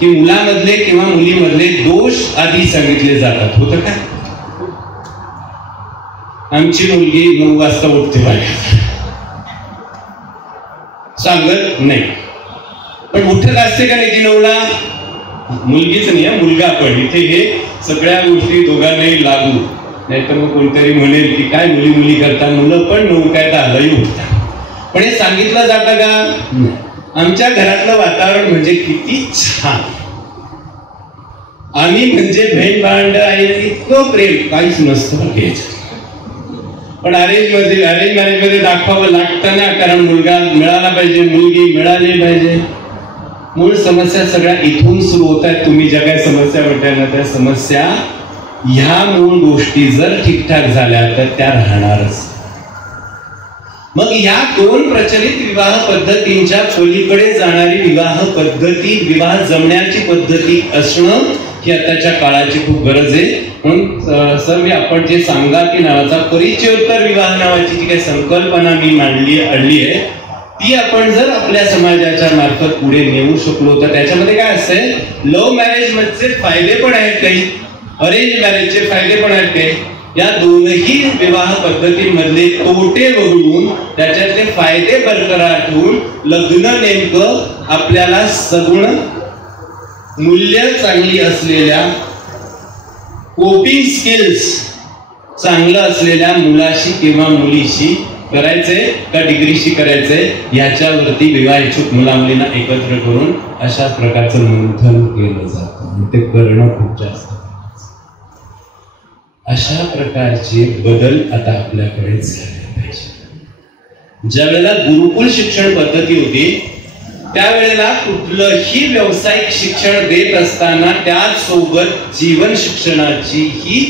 की मुलामधले किंवा मुलीमधले दोष आधी सांगितले जातात, होतं का? आमची मुलगी 9 वाजता उठते सांगत नाही, पण उठत असते का नाही ती 9ला? मुलगीच नाही, मुलगा पण. इथे हे सगळ्या गोष्टी दोघांनाही लागू, नाहीतर मग कोणतरी म्हणेल की काय मुली मुली करता, मुलं पण 9 काय 10लाही उठतात. पण हे सांगितलं जातं का? आमच्या घरातलं वातावरण म्हणजे किती छान, आम्ही म्हणजे बहीण भांड आहे इतकं प्रेम काहीच नसतं घ्यायचं. पण अरेंज मॅरेज मध्ये दाखवावं लागतं ना, कारण मुलगा मिळाला पाहिजे, मुलगी मिळाली पाहिजे. मूळ समस्या सगळ्या इथून सुरू होत आहेत. तुम्ही ज्या काही समस्या म्हणताय ना, त्या समस्या ह्या मूळ गोष्टी जर ठीकठाक झाल्या तर त्या राहणारच. मग या 2 प्रचलित विवाह पद्धतींच्या पलीकडे जाणारी विवाह पद्धती, विवाह जमण्याची पद्धती असणं ही आताच्या काळाची खूप गरज आहे. म्हणून सर मी आपण जे सांगा की नावाचा परिचयोत्तर विवाह नावाची जी काही संकल्पना मी आणली आहे, ती आपण जर आपल्या समाजाच्या मार्फत पुढे नेऊ शकलो तर त्याच्यामध्ये काय असतंय, लव्ह मॅरेज मध्ये फायदे पण आहेत काही, अरेंज मॅरेजचे फायदे पण आहेत काही. या दोनही विवाह पद्धतींमधले तोटे वगळून त्याच्यातले फायदे बरकरार ठेवून लग्न नेमकं आपल्याला सगुण मूल्य चांगली असलेल्या, कोपिंग स्किल्स चांगलं असलेल्या मुलाशी किंवा मुलीशी करायचंय का डिग्रीशी करायचंय, याच्यावरती विवाह इच्छुक मुला मुलींना एकत्र करून अशा प्रकारचं मंथन केलं जातं. ते करणं खूप जास्त. अशा प्रकारचे बदल आता आपल्याकडे झाले पाहिजे. ज्या वेळेला गुरुकुल शिक्षण पद्धती होती त्यावेळेला कुठलंही व्यावसायिक शिक्षण देत असताना त्यासोबत जीवन शिक्षणाची ही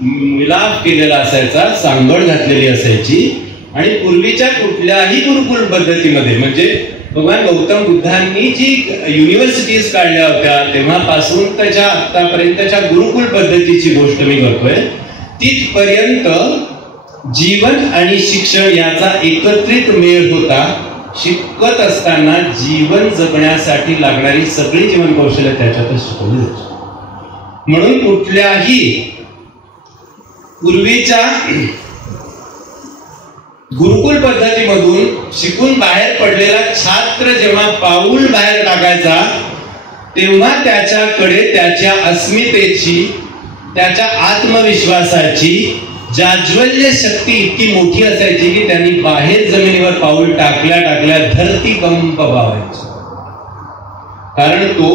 मिलाफ केलेला असायचा, सांगड घातलेली असायची. आणि पूर्वीच्या कुठल्याही गुरुकुल पद्धतीमध्ये म्हणजे भगवान गौतम बुद्धांनी जी युनिव्हर्सिटीज काढल्या होत्या तेव्हापासून त्याच्या आतापर्यंतच्या गुरुकुल पद्धतीची गोष्ट मी करतोय, तिथपर्यंत जीवन आणि शिक्षण याचा एकत्रित मेळ होता. शिकत असताना जीवन जगण्यासाठी लागणारी सगळी जीवन कौशल्य त्याच्यातच शिकवली जायची. म्हणून कुठल्याही पूर्वीच्या गुरुकुल पद्धतीमधून शिकून बाहेर पडलेला छात्र जेव्हा पाऊल बाहेर टाकायचा तेव्हा त्याच्याकडे त्याच्या अस्मितेची, त्याच्या आत्मविश्वासाची जाज्वल्य शक्ती इतकी मोठी असायची की त्यांनी बाहेर जमिनीवर पाऊल टाकल्या टाकल्या धरती कंप व्हायची. कारण तो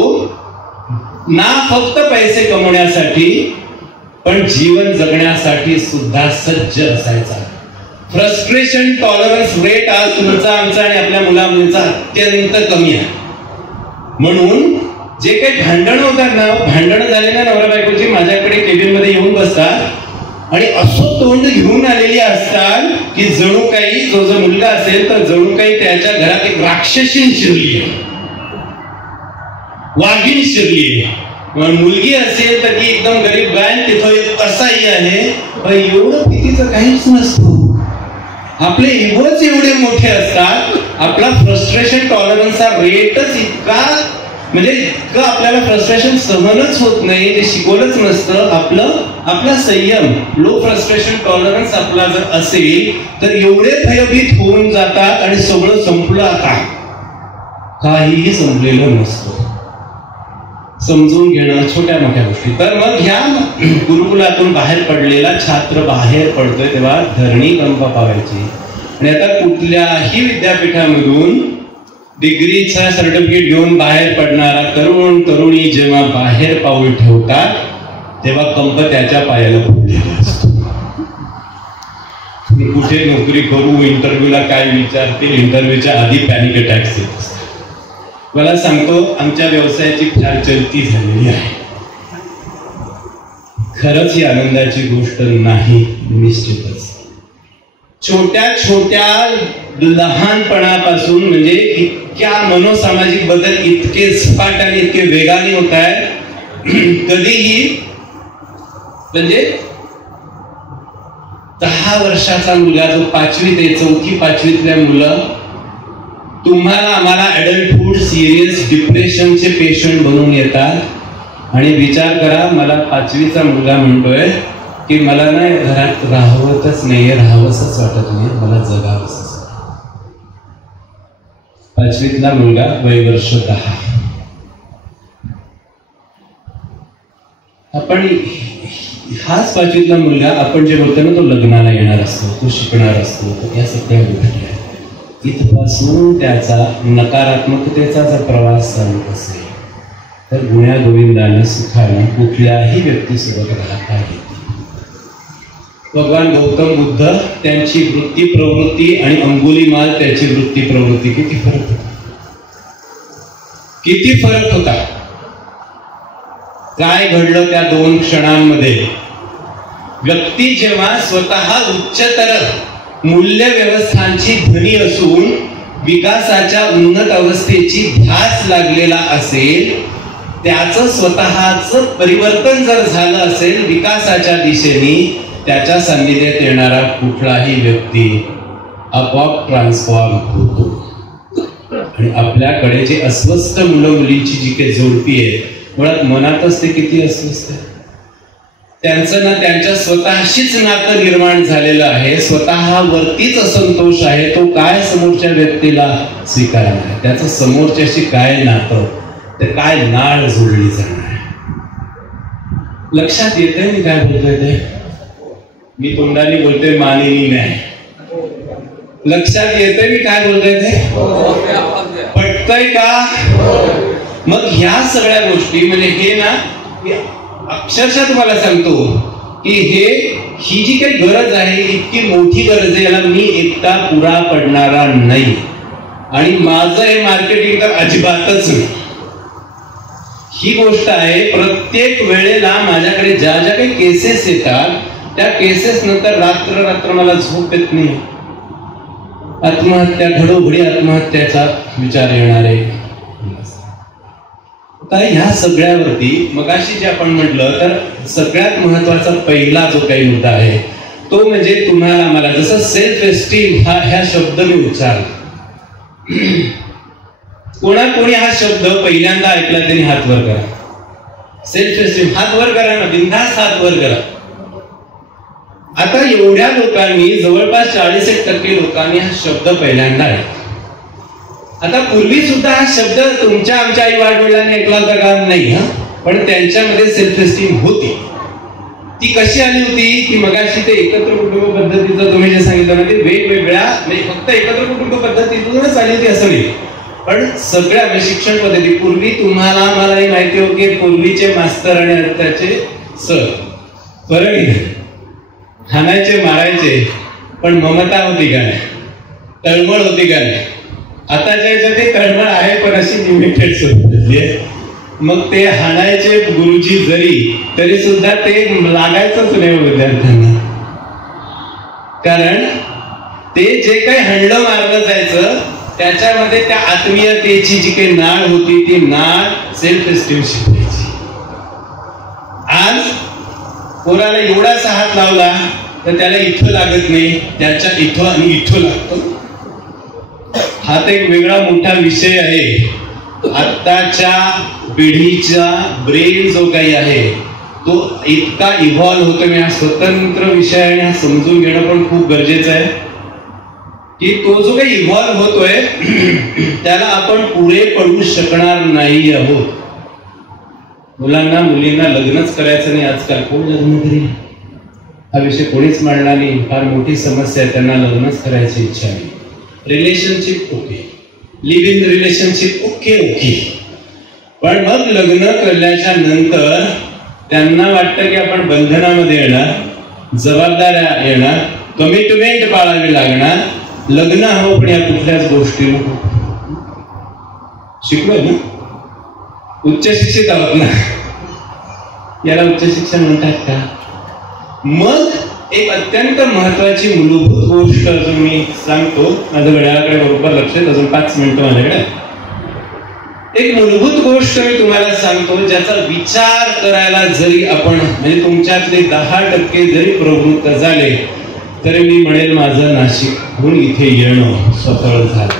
ना फक्त पैसे कमवण्यासाठी पण जीवन जगण्यासाठी सुद्धा सज्ज असायचा. फ्रस्ट्रेशन टॉलरन्स रेट आज तुमचा, आमचा आणि आपल्या मुला मुलींचा अत्यंत कमी आहे. म्हणून जे काही भांडण होतात ना, भांडण झालेल्या नवरा बायकोची माझ्याकडे केबिन मध्ये येऊन बसतात आणि असं तोंड घेऊन आलेली असतात की जणू काही जो मुलगा असेल तर जणू काही त्याच्या घरात एक राक्षसी शिरली आहे, वाघीण शिरली आहे. मुलगी असेल तर ती एकदम गरीब गाय, तिथं एक कसाई आहे. एवढं भीतीचं काहीच नसतं. आपले इगोच एवढे मोठे असतात, आपला फ्रस्ट्रेशन टॉलरन्सचा रेटच इतका म्हणजे इतकं आपल्याला फ्रस्ट्रेशन सहनच होत नाही, ते शिकवलंच नसतं. आपला संयम, लो फ्रस्ट्रेशन टॉलरन्स आपला जर असेल तर एवढे भयभीत होऊन जातात आणि सगळं संपलं. आता काहीही संपलेलं नसतं. समजून घेणं छोट्या मोठ्या गोष्टी. तर मग ह्या गुरुकुलातून बाहेर पडलेला छात्र बाहेर पडतोय तेव्हा धरणी कंप पावायची. आणि आता कुठल्याही विद्यापीठामधून डिग्रीचा सर्टिफिकेट घेऊन बाहेर पडणारा तरुण तरुणी जेव्हा बाहेर पाऊल ठेवतात तेव्हा कंप त्याच्या पायाला फुटलेला असतो. कुठे नोकरी करू, इंटरव्ह्यूला काय विचारतील, इंटरव्ह्यूच्या आधी पॅनिक अटॅक्स येत असतात. मला सांगतो आमच्या व्यवसायाची फार चलती झालेली आहे. खरंच ही आनंदाची गोष्ट नाही. निश्चितच छोट्या छोट्या लहानपणापासून म्हणजे इतक्या मनोसामाजिक बदल इतके सपाट आणि इतके वेगाने होत आहेत. कधीही म्हणजे 10 वर्षाचा मुलगा जो 5वीत आहे, 4थी 5वीतल्या मुलं तुम्हाला आम्हाला ऍडल्टहुड सिरियस डिप्रेशनचे पेशंट बनवून येतात. आणि विचार करा, मला 5वीचा मुलगा म्हणतोय की मला ना घरात राहवतच नाहीये, राहावंसच वाटत नाही, मला जगावंसच. 5वीतला मुलगा, वय वर्ष 10. आपण हाच 5वीतला मुलगा, आपण जे बोलतो ना, तो लग्नाला येणार असतो, तो शिकणार असतो, तो या सगळ्या गोष्टी आहेत. इथपासून त्याचा नकारात्मकतेचा जर प्रवास चालू असेल तर गुण्या गोविंदानं सुखानं कुठल्याही व्यक्तीसोबत राहता येते. भगवान गौतम बुद्ध त्यांची वृत्ती प्रवृत्ती आणि अंगुलीमाल त्याची वृत्ती प्रवृत्ती, किती फरक होता, किती फरक होता. काय घडलं त्या 2 क्षणांमध्ये? व्यक्ती जेव्हा स्वतः उच्चतर मूल्य व्यवस्थांची धनी असून विकासाच्या उन्नत अवस्थेची ध्यास लागलेला असेल, त्याचं स्वतःचं परिवर्तन जर झालं असेल विकासाच्या दिशेने, त्याच्या सान्निध्यात येणारा कुठलाही व्यक्ती आपोआप ट्रान्सफॉर्म होतो. आणि आपल्याकडे जे अस्वस्थ मुलं मुलींची जी काही जोडपी आहे, मुळात मनातच ते किती अस्वस्थ आहे. त्यांचं ना त्यांच्या स्वतःशीच नातं निर्माण झालेलं आहे, स्वतःवरतीच असंतोष आहे. तो काय समोरच्या व्यक्तीला स्वीकारणार आहे, त्याचं समोरच्याशी काय नातं, ते काय नाळ जोडली जाणार आहे. लक्षात येते मी काय बोलतोय ते? मी तोंडाने बोलतोय, मानेनी नाही. लक्षात येते मी काय बोलतोय ते? पटतंय का? मग ह्या सगळ्या गोष्टी म्हणजे हे ना, अक्षरशः तुम्हाला सांगतो की ही जी काही गरज आहे, इतकी मोठी गरज आहे, याला मी एकटा पुरा पडणारा नाही. आणि माझं हे मार्केटिंग तर अजिबातच नाही. ही गोष्ट आहे, प्रत्येक वेळेला माझ्याकडे ज्या ज्या काही केसेस येतात, त्या केसेस नंतर रात्र रात्र मला झोप येत नाही. आत्महत्या, घडोघडी आत्महत्याचा विचार येणारे. ह्या सगळ्यावरती मगाशी जे आपण म्हटलं, तर सगळ्यात महत्वाचा पहिला जो काही मुद्दा आहे तो म्हणजे तुम्हाला मला, जसं सेल्फ एस्टीम ह्या शब्द मी उच्चारला. कोणी हा शब्द पहिल्यांदा ऐकला त्यांनी हात वर करा. सेल्फ एस्टीम, हात वर करा ना, बिनधास्त हात वर करा. आता एवढ्या लोकांनी, जवळपास 40% लोकांनी हा शब्द पहिल्यांदा ऐकला. आता पूर्वी सुद्धा हा शब्द तुमच्या आमच्या आई वडिलांनी ऐकला होता का? नाही. पण त्यांच्यामध्ये सेल्फ एस्टीम होती. ती कशी आली होती की मगाशी ते एकत्र कुटुंब पद्धतीचं तुम्ही जे सांगितलं ना, ते वेगवेगळ्या, म्हणजे फक्त एकत्र कुटुंब पद्धतीतूनच आली होती असं नाही, पण सगळ्या शिक्षण पद्धती. पूर्वी तुम्हाला मलाही माहिती होती, पूर्वीचे मास्तर आणि आताचे सर फरक, हाणायचे मारायचे, पण ममता होती का नाही, तळमळ होती का नाही. आताच्या याच्यात ते तळमळ आहे, पण अशी लिमिटेड स्वरूपाची. मग ते हाणायचे गुरुजी जरी, तरी सुद्धा ते लागायचंच नाही विद्यार्थ्यांना. कारण ते जे काही हंडलं मारलं जायचं, त्याच्यामध्ये त्या आत्मीयतेची जी काही नाळ होती, ती नाळ सेल्फ एस्टीम शिकवायची. आज पोराला एवढासा हात लावला तर त्याला इथं लागत नाही, त्याच्या इथं आणि इथं लागतो. हा एक वेगळा मोठा विषय आहे. आताच्या पिढीचा ब्रेन जो काही आहे तो इतका इव्हॉल्व्ह होतो. मी हा स्वतंत्र विषय आहे, हा समजून घेणं पण खूप गरजेचं आहे की तो जो काही इव्हॉल्व्ह होतोय त्याला आपण पुढे पडू शकणार नाही आहोत. मुलांना मुलींना लग्नच करायचं नाही आजकाल. कोण लग्न करेल हा विषय कोणीच मांडला नाही. फार मोठी समस्या आहे, त्यांना लग्नच करायची इच्छा नाही. Relationship okay, live in relationship okay, पण मग लग्न केल्याच्या नंतर त्यांना वाटतं की आपण बंधनामध्ये येणार, जबाबदाऱ्या येणार, कमिटमेंट पाळावी लागणार, लग्न हवं पण या कुठल्याच गोष्टी शिकलो ना, उच्च शिक्षित आहोत ना, याला उच्च शिक्षण म्हणतात का? मग एक अत्यंत महत्वाची मूलभूत गोष्ट अजून मी सांगतो. माझ्या घड्याळाकडे बरोबर लक्ष आहे, अजून 5 मिनिटं माझ्याकडे. एक मूलभूत गोष्ट मी तुम्हाला सांगतो, ज्याचा विचार करायला जरी आपण, म्हणजे तुमच्यातले 10% जरी प्रवृत्त झाले तरी मी म्हणेल माझं नाशिकहून इथे येणं सफळ झालं.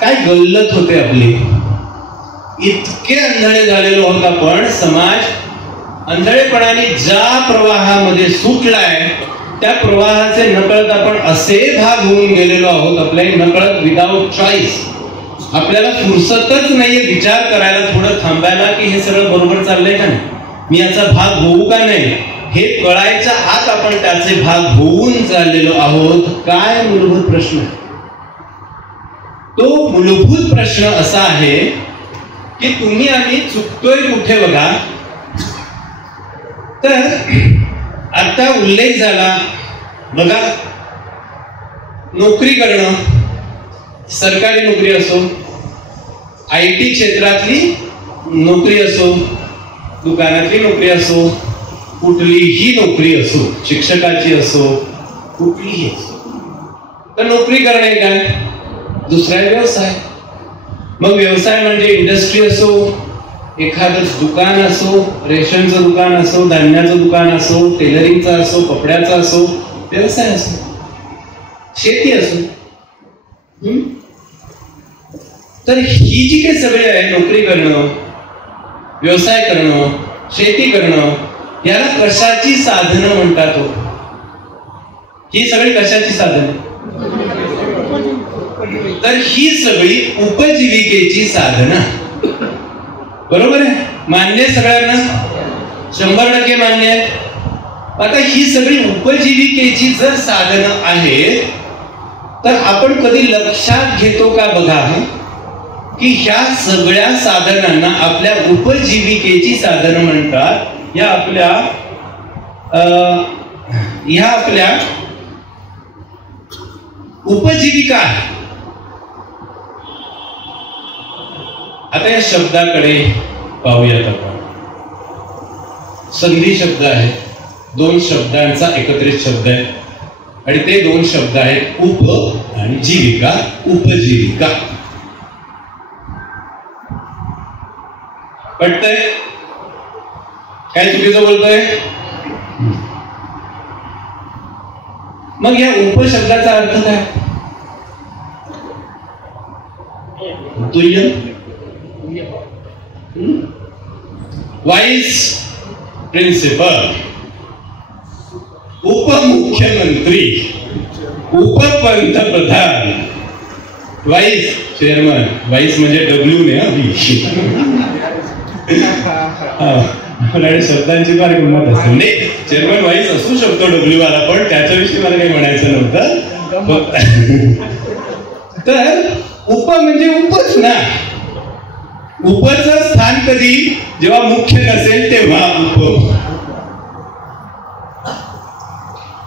काय गल्लत होते आपली, इतके आंधळे झालेलो होत आपण. समाज आंधळेपणाने ज्या प्रवाहामध्ये सुटलाय त्या प्रवाहाचे नकळत आपण असे भाग होऊन गेलेलो आहोत, आपल्या नकळत विदाउट चॉईस. आपल्याला फुरसतच नाहीये विचार करायला, थोडं थांबायला की हे सगळं बरोबर चाललंय का नाही, मी याचा भाग होऊ का नाही, हे कळायच्या आत आपण त्याचे भाग होऊन चाललेलो आहोत. काय मूलभूत प्रश्न? तो मूलभूत प्रश्न असा आहे की तुम्ही आम्ही चुकतोय कुठे बघा. तर आता उल्लेख झाला बघा, नोकरी करणं, सरकारी नोकरी असो, IT क्षेत्रातली नोकरी असो, दुकानातली नोकरी असो, कुठलीही नोकरी असो, शिक्षकाची असो, कुठलीही असो. तर नोकरी करणे काय, दुसरा व्यवसाय. मग व्यवसाय म्हणजे इंडस्ट्री असो, एखादं दुकान असो, रेशनचं दुकान असो, धान्याचं दुकान असो, टेलरिंगचं असो, कपड्याचा असो, व्यवसाय असो, शेती असो. तर ही जी काही सगळे आहे, नोकरी करणं, व्यवसाय करणं, शेती करणं, याला कशाची साधनं म्हणतात हो? ही सगळी कशाची साधनं? तर ही सगळी उपजीविकेची साधनं. बरोबर आहे, मान्य सगळ्यांना, 100% मान्य आहे. आता ही सगळी उपजीविकेची जर साधनं आहेत तर आपण कधी लक्षात घेतो का बघा की ह्या सगळ्या साधनांना आपल्या उपजीविकेची साधनं म्हणतात. ह्या आपल्या उपजीविका. आता या शब्दाकडे पाहूयात आपण. संधी शब्द आहे, 2 शब्दांचा एकत्रित शब्द आहे आणि ते 2 शब्द आहेत उप आणि जीविका, उपजीविका. पटतंय? काय चुकीचं बोलतोय? मग या उपशब्दाचा अर्थ काय? वाईस प्रिन्सिपल, उपमुख्यमंत्री, उपपंतप्रधान, वाईस चेअरमन. वाईस म्हणजे डब्ल्यू ने शब्दांची फार किंमत असते. नाही, चेअरमन वाईस असू शकतो डब्ल्यू वाला, पण त्याच्याविषयी मला काही म्हणायचं नव्हतं. तर उप म्हणजे उपच ना. उपचं स्थान कधी, जेव्हा मुख्य नसेल तेव्हा उप.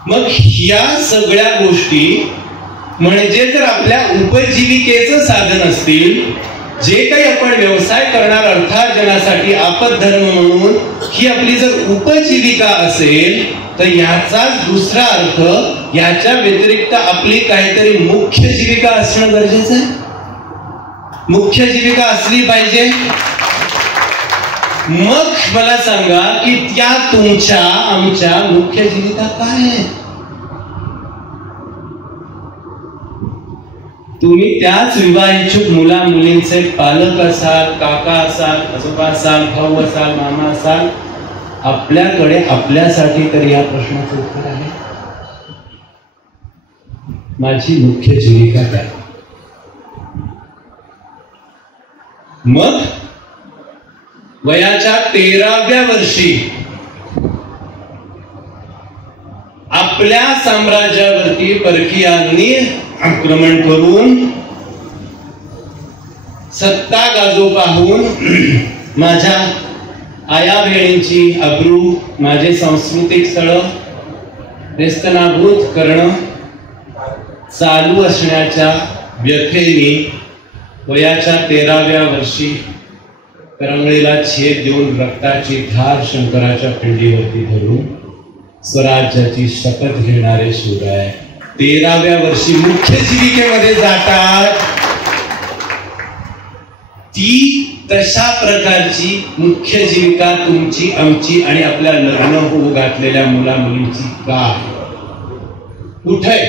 मग ह्या सगळ्या गोष्टी म्हणजे जर आपल्या उपजीविकेचं साधन असतील, जे काही आपण व्यवसाय करणार अर्थार्जनासाठी आपद्धर्म म्हणून ही आपली जर उपजीविका असेल, तर ह्याचाच दुसरा अर्थ, ह्याच्या व्यतिरिक्त आपली काहीतरी मुख्य जीविका असणं गरजेचं आहे. मुख्य जीविका असली पाहिजे. मग मला सांगा की त्या तुमच्या आमच्या मुख्य जीविका काय आहे? तुम्ही त्याच विवाहित मुला मुलींचे पालक असाल, काका असाल, आजोबा असाल, भाऊ असाल, मामा असाल. आपल्याकडे आपल्यासाठी तरी या प्रश्नाचं उत्तर आहे. माझी मुख्य जीविका काय? मग वयाच्या 13व्या वर्षी आपल्या साम्राज्यावरती परकीयांनी आक्रमण करून सत्ता गाजू पाहून माझ्या आया बहिणींची अब्रू, माझे सांस्कृतिक स्थळ नेस्तनाभूत करणं चालू असण्याच्या व्यथेने वयाच्या 13व्या वर्षी करंगळीला छेद देऊन रक्ताची धार शंकराच्या पिंडीवरती धरून स्वराज्याची शपथ घेणारे शिवराय 13व्या वर्षी मुख्य जीविकेमध्ये जातात. ती तशा प्रकारची मुख्य जीविका तुमची, आमची आणि आपल्या लग्न होऊ घातलेल्या मुला मुलींची काय? कुठे,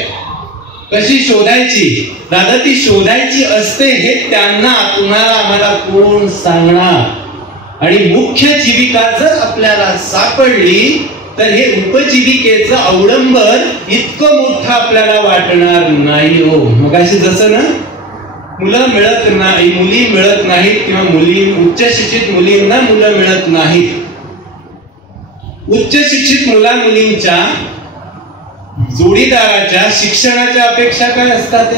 कशी शोधायची? दादा ती शोधायची असते हे त्यांना, तुम्हाला, आम्हाला कोण सांगणार? आणि मुख्य जीविका जर आपल्याला सापडली तर हे उपजीविकेचं अवलंबन इतकं मोठं आपल्याला वाटणार नाही हो. मग अशी जसं ना मुलं मिळत नाही, मुली मिळत नाहीत किंवा उच्च शिक्षित मुलींना मुलं मिळत नाहीत. उच्च शिक्षित मुला मुलींच्या जोडीदाराच्या शिक्षणाच्या अपेक्षा काय असतात?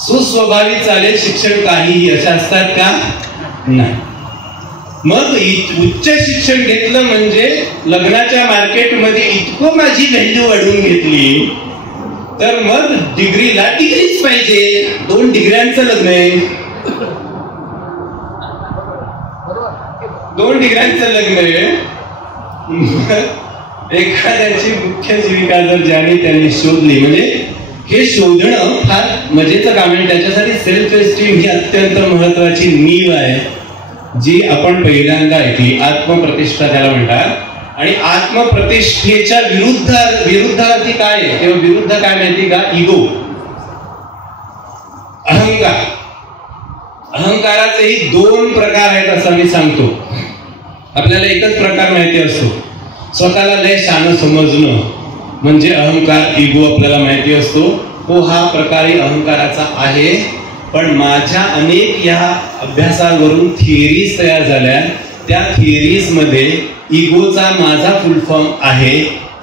सुस्वभावी चालेल, शिक्षण काहीही अशा असतात का? नाही. मग उच्च शिक्षण घेतलं म्हणजे लग्नाच्या मार्केटमध्ये इतकं माझी व्हॅल्यू वाढवून घेतली तर मग डिग्रीच पाहिजे. 2 डिग्र्यांचं लग्न आहे, 2 डिग्र्यांचं लग्न आहे. एखाद्याची मुख्य जीविका जर ज्याने त्यांनी शोधली, म्हणजे हे शोधणं फार मजेचं काम आहे. त्याच्यासाठी सेल्फ एस्टीम ही अत्यंत महत्वाची नीव आहे जी आपण पहिल्यांदा ऐकली. आत्मप्रतिष्ठा त्याला म्हणतात. आणि आत्मप्रतिष्ठेच्या विरुद्धार्थी काय आहे किंवा विरुद्ध काय माहिती का? इगो, अहंकार. अहंकाराचेही 2 प्रकार आहेत असं मी सांगतो. आपल्याला एकच प्रकार माहिती असतो, स्वतःला लय शान समजणं म्हणजे अहंकार, इगो आपल्याला माहिती असतो. तो हा प्रकारही अहंकाराचा आहे. पण माझ्या अनेक या अभ्यासावरून थिअरीज तयार झाल्या. त्या थिअरीज मध्ये इगोचा माझा फुल फॉर्म आहे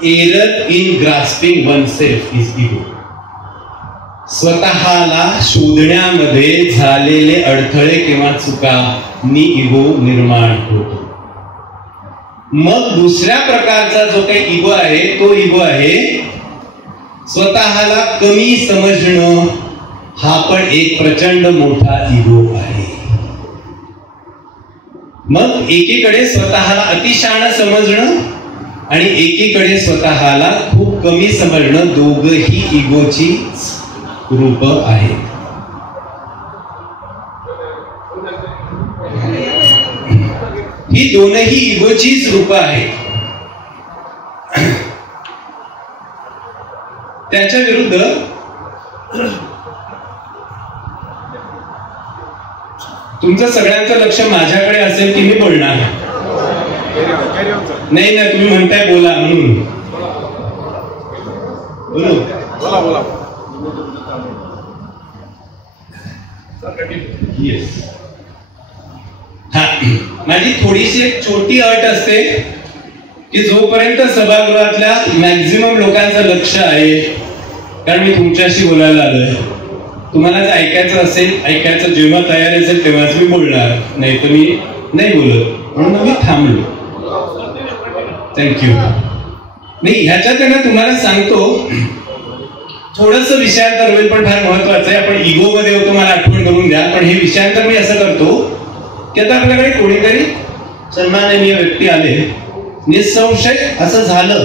error in grasping one self is ego. स्वतःला शोधण्यामध्ये झालेले अडथळे किंवा चुकांनी इगो निर्माण होतो. मग दुसऱ्या प्रकारचा जो काही इगो आहे तो इगो आहे स्वतःला कमी समजणं. हा पण एक प्रचंड मोठा इगो आहे. मग एकीकडे स्वतःला अतिशहाणा समजणं आणि एकीकडे स्वतःला खूप कमी समजणं, दोघही इगोची रूप आहे. ही दोनही इगोचीच रूप आहेत. त्याच्या विरुद्ध तुमचं सगळ्यांचं लक्ष माझ्याकडे असेल की मी बोलणार नाही ना? तुम्ही म्हणताय बोला म्हणून बोला. येस. हा, माझी थोडीशी एक छोटी अट असते की जोपर्यंत सभागृहातल्या मॅक्झिमम लोकांचं लक्ष आहे, कारण मी तुमच्याशी बोलायला आलोय, तुम्हाला जर ऐकायचं असेल, ऐकायचं जेव्हा तयार असेल तेव्हाच मी बोलणार, नाही तर मी नाही बोलत. म्हणून मी थांबलो. थँक्यू. नाही, ह्याच्यात ना तुम्हाला सांगतो थोडस विषयांतर होईल पण फार महत्वाचं आहे. आपण इगो मध्ये होतो, मला आठवण करून द्या. पण हे विषयांतर मी असं करतो की आता आपल्याकडे कोणीतरी सन्माननीय व्यक्ती आले, निसंशय असं झालं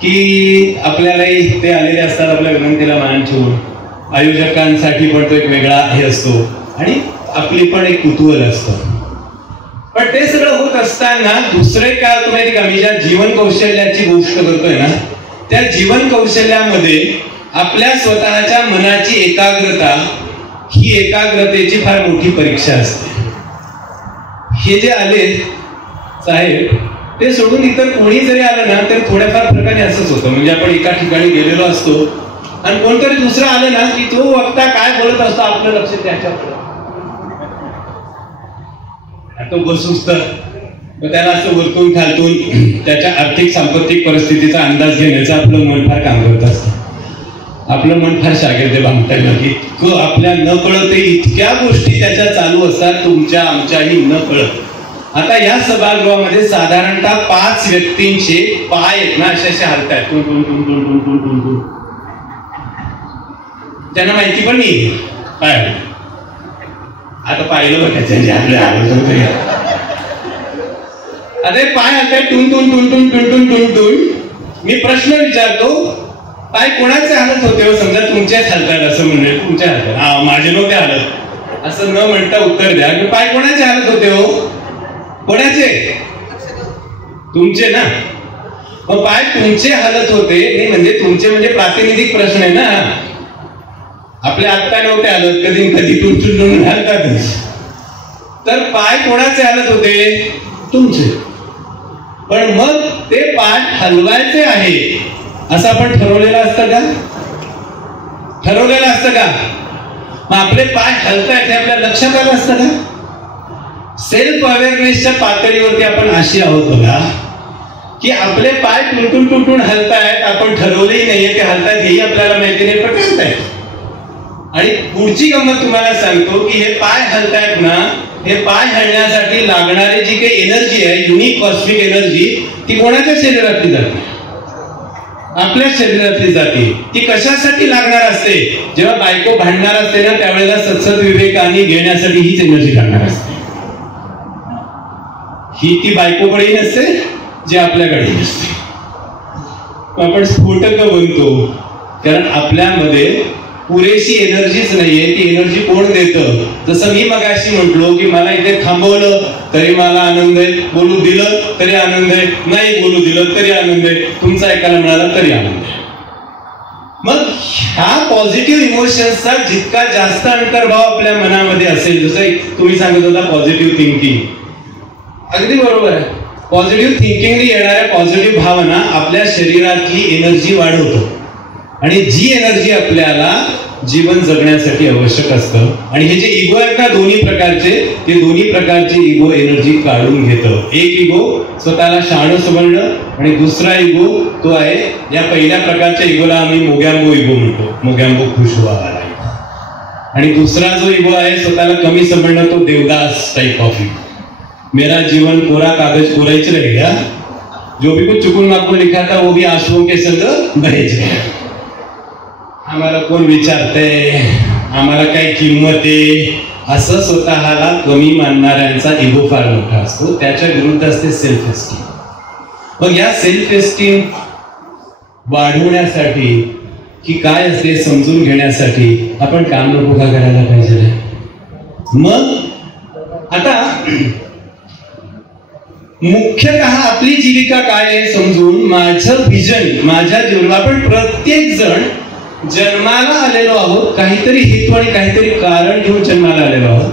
की आपल्यालाही ते आलेले असतात आपल्या विनंतीला मान ठेवून. आयोजकांसाठी पण तो एक वेगळा हे असतो आणि आपली पण एक कुतूहल असतं. पण ते सगळं होत असताना दुसरे काय होतं माहिती का? मी ज्या जीवन कौशल्याची गोष्ट करतोय ना, त्या जीवन कौशल्यामध्ये आपल्या स्वतःच्या मनाची एकाग्रता, ही एकाग्रतेची फार मोठी परीक्षा असते. हे जे आले साहेब, ते सोडून इतर कोणी जरी आलं ना तर थोड्याफार फरकाने असंच होतं. म्हणजे आपण एका ठिकाणी गेलेलो असतो आणि कोणतरी दुसरं आलं ना की तो वक्ता काय बोलत असतो आपलं लक्ष त्याच्याकडे. तो बसूच तर त्याला असं वरतून खालतून त्याच्या आर्थिक सांपत्तिक परिस्थितीचा अंदाज घेण्याचं आपलं मन फार काम करत असतं. आपलं मन फार शागिर्दे बांधताना इतकं आपल्या न कळत इतक्या गोष्टी त्याच्या चालू असतात, तुमच्या आमच्याही न कळत. आता या सभागृहामध्ये साधारणतः 5 व्यक्तींचे पाय आहेत ना अशा हलतात, त्यांना माहिती पण नाही काय. आता पाहिलं बघायचं अरे पाय हलतात टून टून टून टून टून टून टून टून. मी प्रश्न विचारतो, पाय कोणाचे हालत होते हो? समजा तुमच्याच हालतात असं म्हणजे तुमच्या हालतात, हा माझे नव्हते हालत असं न म्हणता उत्तर द्या. पाय कोणाचे हालत होते हो? कोणाचे? तुमचे ना. मग पाय तुमचे हालत होते नाही म्हणजे तुमचे म्हणजे प्रातिनिधिक प्रश्न आहे ना. आपल्या आत्ता नव्हते हालत, कधी कधी टुनटुन हालतातच. तर पाय कोणाचे हालत होते? तुमचे. पण मग ते पाय हलवायचे आहे असं आपण ठरवलेलं असतं का? ठरवलेलं असतं का? मग आपले पाय हलतायत हे आपल्या लक्षात आलं असतं का? सेल्फ अवेअरनेसच्या पातळीवरती आपण अशी आहोत बघा की आपले पाय तुटून तुटून हलतायत, आपण ठरवलेही नाहीये ते हलतायत हेही आपल्याला माहिती नाही, पण हलतायत. आणि पुढची गंमत तुम्हाला सांगतो की हे पाय हलतायत ना, हे पाय हलण्यासाठी लागणारी जी काही एनर्जी आहे, युनिक कॉस्मिक एनर्जी, ती कोणाच्या शरीरातली जाते? आपल्या शरीरातली जाते. ती कशासाठी लागणार असते? जेव्हा बायको भांडणार असते ना त्यावेळेला सत्सद विवेकाने घेण्यासाठी हीच एनर्जी लागणार असते. ही ती बायकोकडे नसते जे आपल्याकडे नसते. आपण स्फोटक बनतो कारण आपल्यामध्ये पुरेशी एनर्जीच नाहीये. ती एनर्जी कोण देतं? जसं मी मगाशी म्हटलो की मला इथे थांबवलं तरी मला आनंद आहे, बोलू दिलं तरी आनंद आहे, नाही बोलू दिलं तरी आनंद आहे, तुमचं ऐकायला मिळालं तरी आनंद आहे. मग ह्या पॉझिटिव्ह इमोशन्सचा जितका जास्त अंतर्भाव आपल्या मनामध्ये असेल, जसं तुम्ही सांगत होता पॉझिटिव्ह थिंकिंग, अगदी बरोबर आहे. पॉझिटिव्ह थिंकिंगने येणाऱ्या पॉझिटिव्ह भावना आपल्या शरीरातली एनर्जी वाढवतो आणि जी एनर्जी आपल्याला जीवन जगण्यासाठी आवश्यक असतं. आणि हे जे इगो आहेत ना दोन्ही प्रकारचे, ते दोन्ही प्रकारचे इगो एनर्जी काढून घेतं. एक इगो स्वतःला शहाणं समजणं आणि दुसरा इगो तो आहे, या पहिल्या प्रकारच्या इगोला आम्ही मोगॅम्बो इगो म्हणतो, मोगॅम्बो खुश व्हावा. आणि दुसरा जो इगो आहे स्वतःला कमी समजणं, तो देवदास टाइप ऑफ इगो. मेरा जीवन कोरा कागज कोराइच रह गया, जो भी कुछ चुकून माकून लिखा था वो भी आंसुओं के संग बहेच गया. आम्हाला कोण विचारतंय, आम्हाला काय किंमत आहे, असं स्वतःला कमी मानणाऱ्यांचा इगो फार मोठा असतो. त्याच्या विरुद्ध असते सेल्फ एस्टीम. मग या सेल्फ एस्टीम वाढवण्यासाठी की काय असते समजून घेण्यासाठी आपण काम नको का करायला पाहिजे? मग आता मुख्यतः आपली जीविका काय आहे समजून माझं व्हिजन, माझ्या जीवनात आपण प्रत्येक जण जन्माला आलेलो आहोत, काहीतरी हेतू आणि काहीतरी कारण घेऊन जन्माला आलेलो आहोत.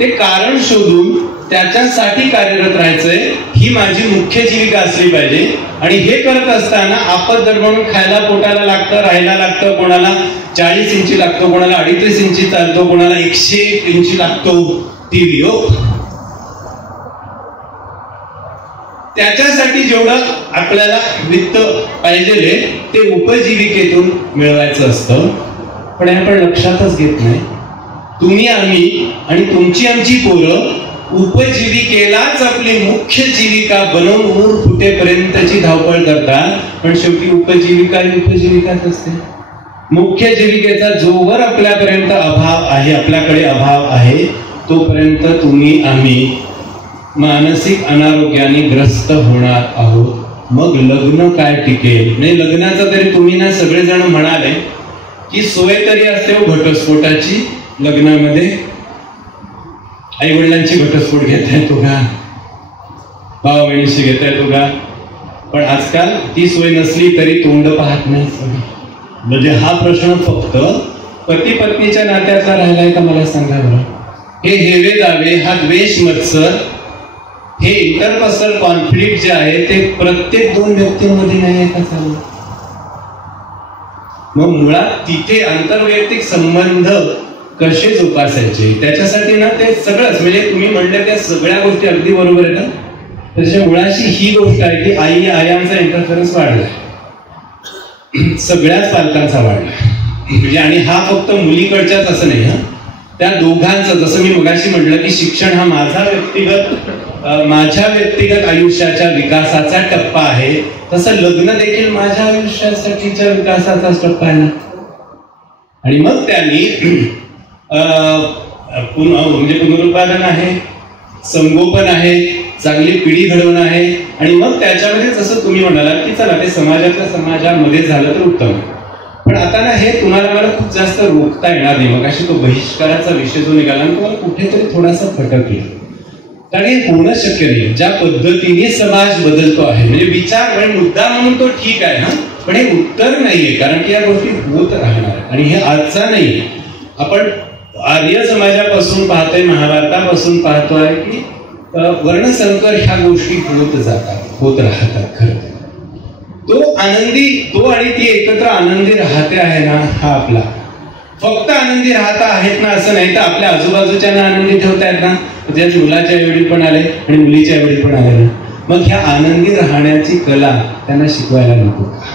ते कारण शोधून त्याच्यासाठी कार्यरत राहायचंय, ही माझी मुख्य जीविका असली पाहिजे. आणि हे करत असताना आपदर म्हणून खायला पोटाला लागतं, राहायला लागतं, कोणाला 40 इंची लागतो, कोणाला 38 इंची चालतो, कोणाला 101 इंची लागतो टीव्ही. त्याच्यासाठी जेवढं आपल्याला वित्त पाहिजे ते उपजीविकेतून मिळवायचं असतं, पण हे आपण लक्षातच घेत नाही. तुम्ही आम्ही आणि तुमची आमची पोरं उपजीविकेलाच आपली मुख्य जीविका बनवून मूळ फुटेपर्यंतची धावपळ करतात, पण शेवटी उपजीविका ही उपजीविकाच असते. मुख्य जीविकेचा जोवर आपल्यापर्यंत अभाव आहे, आपल्याकडे अभाव आहे, तोपर्यंत तुम्ही आम्ही मानसिक अनारोग्याने ग्रस्त होणार आहोत. मग लग्न काय टिकेल? नाही लग्नाचं तरी तुम्ही ना सगळेजण म्हणाले की सोय तरी असते घटस्फोटाची. लग्नामध्ये आई वडिलांची घटस्फोट घेता येतो का? भावा बहिणीशी घेता येतो का? पण आजकाल ती सोय नसली तरी तोंड पाहत नाही. म्हणजे हा प्रश्न फक्त पती पत्नीच्या नात्यातला राहिलाय का मला सांगा बरं? हे हेवे दावे, हा द्वेष मत्सर, हे इंटरपर्सनल कॉन्फ्लिक्ट जे आहे ते प्रत्येक दोन व्यक्तींमध्ये नाही आहे का चालू? मग मुळात तिथे आंतरवैयक्तिक संबंध कसे जोपासायचे त्याच्यासाठी ना ते सगळंच, म्हणजे तुम्ही म्हणले त्या सगळ्या गोष्टी अगदी बरोबर आहे ना. त्याच्या मुळाशी ही गोष्ट आहे की आयांचा इंटरफरन्स वाढलाय, सगळ्याच पालकांचा वाढलाय. म्हणजे आणि हा फक्त मुलीकडच्याच असं नाही, हा त्या दोघांचं. जसं मी मगाशी म्हटलं की शिक्षण हा माझ्या व्यक्तिगत आयुष्याच्या विकासाचा टप्पा आहे, तसं लग्न देखील माझ्या आयुष्यासाठीच्या विकासाचाच टप्पा आहे ना. आणि मग त्यांनी म्हणजे पुनरुत्पादन आहे, संगोपन आहे, चांगली पिढी घडवणं आहे. आणि मग त्याच्यामध्ये जसं तुम्ही म्हणालात की चला ते समाजामध्ये झालं तर उत्तम. पण आता ना हे तुम्हाला मला खूप जास्त रोखता येणार नाही. मग अशी तो बहिष्काराचा विषय जो निघाला ना तुम्हाला कुठेतरी थोडासा फटकला, कारण हे होणं शक्य नाही. ज्या पद्धतीने समाज बदलतो आहे, म्हणजे विचार आणि मुद्दा म्हणून तो ठीक आहे हा, पण हे उत्तर नाहीये, कारण की या गोष्टी होत राहणार. आणि हे आजचा नाही, आपण आर्य समाजापासून पाहतोय, महाभारतापासून पाहतोय की वर्णसंकर ह्या गोष्टी होत जातात, होत राहतात. खरं तो आनंदी, तो आणि ती एकत्र आनंदी राहते आहे ना, हा आपला फक्त आनंदी राहता आहेत ना असं नाही, तर आपल्या आजूबाजूच्यांना आनंदी ठेवतायत ना. त्यात मुलाच्या वेळी पण आले आणि मुलीच्या वेळी पण आले ना. मग ह्या आनंदी राहण्याची कला त्यांना शिकवायला नको का?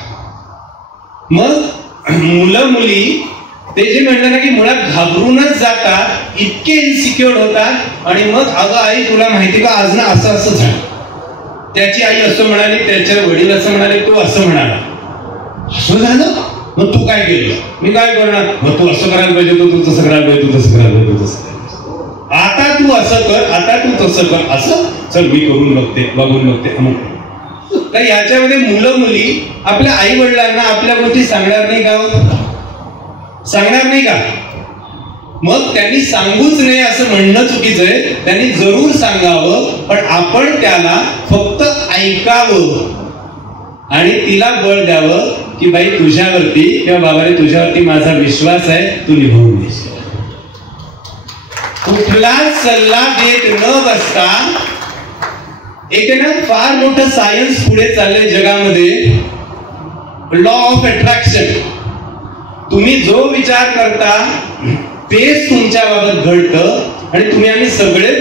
मग मुलं मुली ते जे म्हणलं ना की मुळात घाबरूनच जातात, इतके इन्सिक्युअर होतात आणि मग अगं आई तुला माहिती का आज ना असं असं झालं, त्याची आई असं म्हणाली, त्याचे वडील असं म्हणाले, तो असं म्हणाला, असं झालं, मग तू काय केलं? मी काय करणार? मग तू असं करायला पाहिजे, तू तसं करायला पाहिजे, तू तसं करायला पाहिजे, तू तसं. आता तू असं कर, आता तू तसं कर, असं चल मी करून बघते, बघून बघते अमुक. तर याच्यामध्ये मुलं मुली आपल्या आई वडिलांना आपल्या गोष्टी सांगणार नाही का? सांगणार नाही का? मग त्यांनी सांगूच नाही असं म्हणणं चुकीचं आहे. त्यांनी जरूर सांगावं, पण आपण त्याला फक्त ऐकावं आणि तिला बळ द्यावं की बाई तुझ्यावरती किंवा बाबाने तुझ्यावरती माझा विश्वास आहे, तू निभावून देशील. कुठलाच सल्ला देत न बसता एक ना फार मोठं सायन्स पुढे चाललंय जगामध्ये, लॉ ऑफ अट्रॅक्शन. तुम्ही जो विचार करता तेच तुमच्या बाबत घडतं आणि तुम्ही आम्ही सगळे